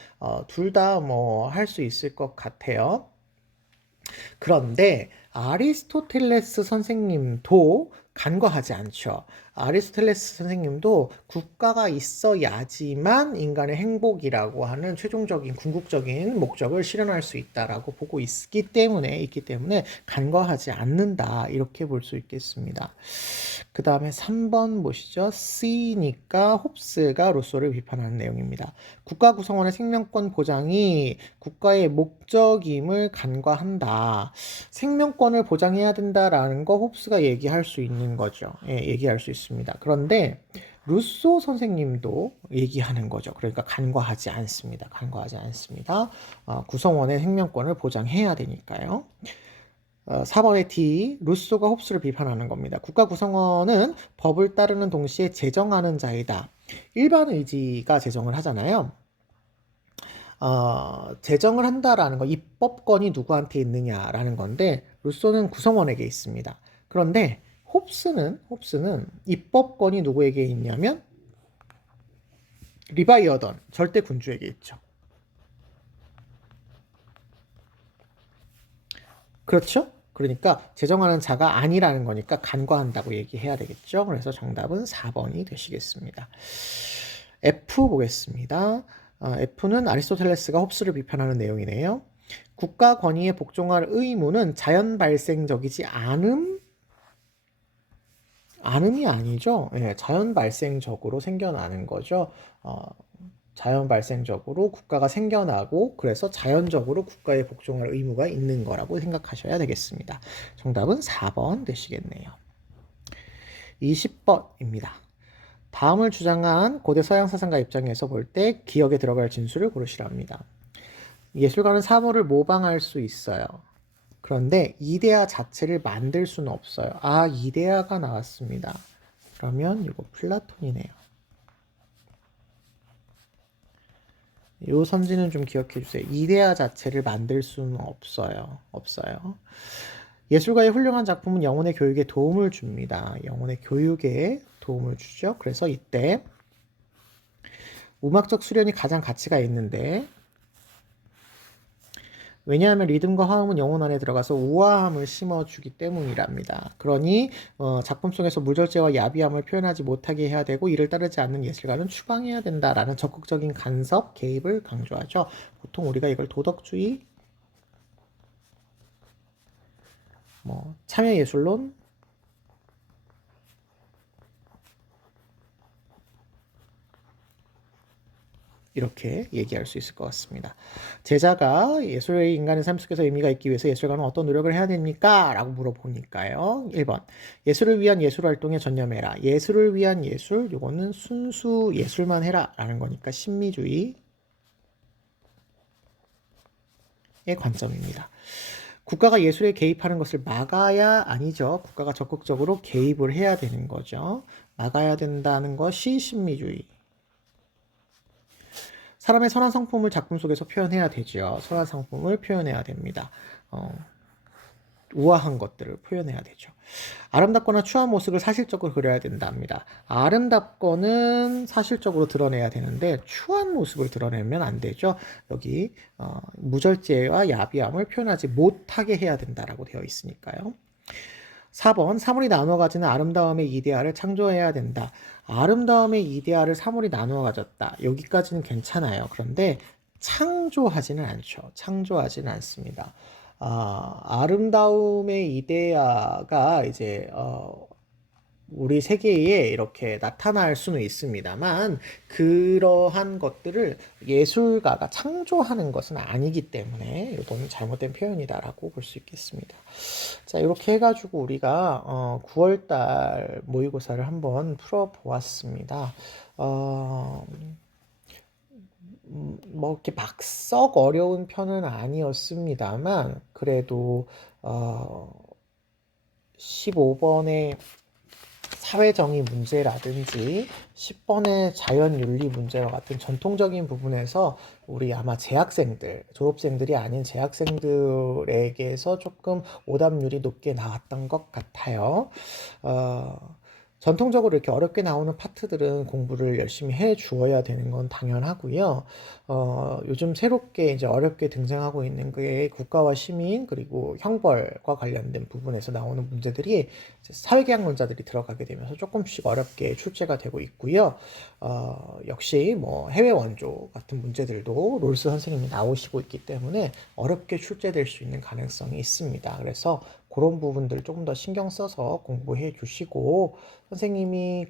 둘 다 뭐 할 수 있을 것 같아요. 그런데 아리스토텔레스 선생님도 간과하지 않죠. 아리스토텔레스 선생님도 국가가 있어야지만 인간의 행복이라고 하는 최종적인 궁극적인 목적을 실현할 수 있다라고 보고 있기 때문에 간과하지 않는다 이렇게 볼 수 있겠습니다. 그 다음에 3번 보시죠. C니까 홉스가 루소를 비판하는 내용입니다. 국가 구성원의 생명권 보장이 국가의 목적임을 간과한다. 생명권을 보장해야 된다라는 거 홉스가 얘기할 수 있는 거죠. 예, 얘기할 수 있습니다. 그런데 루소 선생님도 얘기하는 거죠. 그러니까 간과하지 않습니다. 구성원의 생명권을 보장해야 되니까요. 4번의 D, 루소가 홉스를 비판하는 겁니다. 국가 구성원은 법을 따르는 동시에 제정하는 자이다. 일반 의지가 제정을 하잖아요. 제정을 한다라는 거, 입법권이 누구한테 있느냐라는 건데, 루소는 구성원에게 있습니다. 그런데 홉스는 입법권이 누구에게 있냐면, 리바이어던, 절대 군주에게 있죠. 그렇죠? 그러니까 제정하는 자가 아니라는 거니까 간과한다고 얘기해야 되겠죠. 그래서 정답은 4번이 되시겠습니다. F 보겠습니다. F는 아리스토텔레스가 홉스를 비판하는 내용이네요. 국가 권위에 복종할 의무는 자연 발생적이지 않음이 아니죠. 예, 자연 발생적으로 생겨나는 거죠. 자연 발생적으로 국가가 생겨나고 그래서 자연적으로 국가에 복종할 의무가 있는 거라고 생각하셔야 되겠습니다. 정답은 4번 되시겠네요. 20번입니다. 다음을 주장한 고대 서양 사상가 입장에서 볼 때 기억에 들어갈 진술을 고르시라 합니다. 예술가는 사물을 모방할 수 있어요. 그런데 이데아 자체를 만들 수는 없어요. 이데아가 나왔습니다. 그러면 이거 플라톤이네요. 이 선지는 좀 기억해 주세요. 이데아 자체를 만들 수는 없어요. 예술가의 훌륭한 작품은 영혼의 교육에 도움을 줍니다. 영혼의 교육에 도움을 주죠. 그래서 이때 음악적 수련이 가장 가치가 있는데 왜냐하면 리듬과 화음은 영혼 안에 들어가서 우아함을 심어주기 때문이랍니다. 그러니 작품 속에서 무절제와 야비함을 표현하지 못하게 해야 되고 이를 따르지 않는 예술가는 추방해야 된다라는 적극적인 간섭, 개입을 강조하죠. 보통 우리가 이걸 도덕주의, 참여예술론, 이렇게 얘기할 수 있을 것 같습니다. 제자가 예술의 인간의 삶 속에서 의미가 있기 위해서 예술가는 어떤 노력을 해야 됩니까? 라고 물어보니까요. 1번 예술을 위한 예술 활동에 전념해라. 예술을 위한 예술, 요거는 순수 예술만 해라 라는 거니까 신미주의의 관점입니다. 국가가 예술에 개입하는 것을 막아야 아니죠. 국가가 적극적으로 개입을 해야 되는 거죠. 막아야 된다는 것이 신미주의. 사람의 선한 성품을 작품 속에서 표현해야 되죠. 선한 성품을 표현해야 됩니다. 우아한 것들을 표현해야 되죠. 아름답거나 추한 모습을 사실적으로 그려야 된답니다. 아름답거는 사실적으로 드러내야 되는데 추한 모습을 드러내면 안 되죠. 여기 무절제와 야비함을 표현하지 못하게 해야 된다라고 되어 있으니까요. 4번 사물이 나누어 가지는 아름다움의 이데아를 창조해야 된다. 아름다움의 이데아를 사물이 나누어 가졌다. 여기까지는 괜찮아요. 그런데 창조하지는 않죠. 창조하지는 않습니다. 아름다움의 이데아가 이제 우리 세계에 이렇게 나타날 수는 있습니다만 그러한 것들을 예술가가 창조하는 것은 아니기 때문에 이건 잘못된 표현이다라고 볼 수 있겠습니다. 자, 이렇게 해가지고 우리가 9월달 모의고사를 한번 풀어보았습니다. 뭐 이렇게 막 썩 어려운 편은 아니었습니다만 그래도 15번의 사회정의 문제라든지 10번의 자연윤리 문제와 같은 전통적인 부분에서 우리 아마 재학생들, 졸업생들이 아닌 재학생들에게서 조금 오답률이 높게 나왔던 것 같아요. 전통적으로 이렇게 어렵게 나오는 파트들은 공부를 열심히 해 주어야 되는 건 당연하고요. 요즘 새롭게 이제 어렵게 등장하고 있는 게 국가와 시민 그리고 형벌과 관련된 부분에서 나오는 문제들이 사회계약론자들이 들어가게 되면서 조금씩 어렵게 출제가 되고 있고요. 역시 뭐 해외 원조 같은 문제들도 롤스 선생님이 나오시고 있기 때문에 어렵게 출제될 수 있는 가능성이 있습니다. 그래서 그런 부분들 조금 더 신경 써서 공부해 주시고 선생님이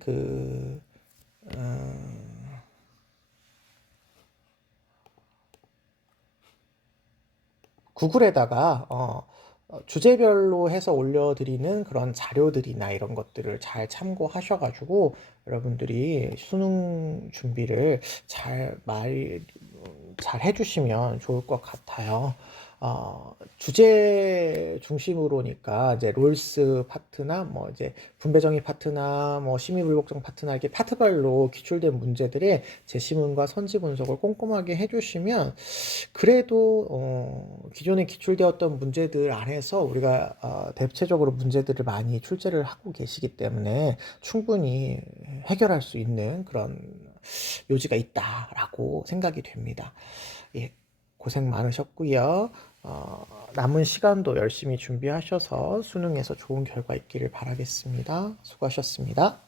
구글에다가 주제별로 해서 올려드리는 그런 자료들이나 이런 것들을 잘 참고하셔가지고 여러분들이 수능 준비를 잘 해주시면 좋을 것 같아요. 주제 중심으로니까 이제 롤스 파트나 뭐 이제 분배정의 파트나 뭐 심의불복종 파트나 이렇게 파트별로 기출된 문제들의 제시문과 선지 분석을 꼼꼼하게 해주시면 그래도 기존에 기출되었던 문제들 안에서 우리가 대체적으로 문제들을 많이 출제를 하고 계시기 때문에 충분히 해결할 수 있는 그런 요지가 있다라고 생각이 됩니다. 예, 고생 많으셨고요. 남은 시간도 열심히 준비하셔서 수능에서 좋은 결과 있기를 바라겠습니다. 수고하셨습니다.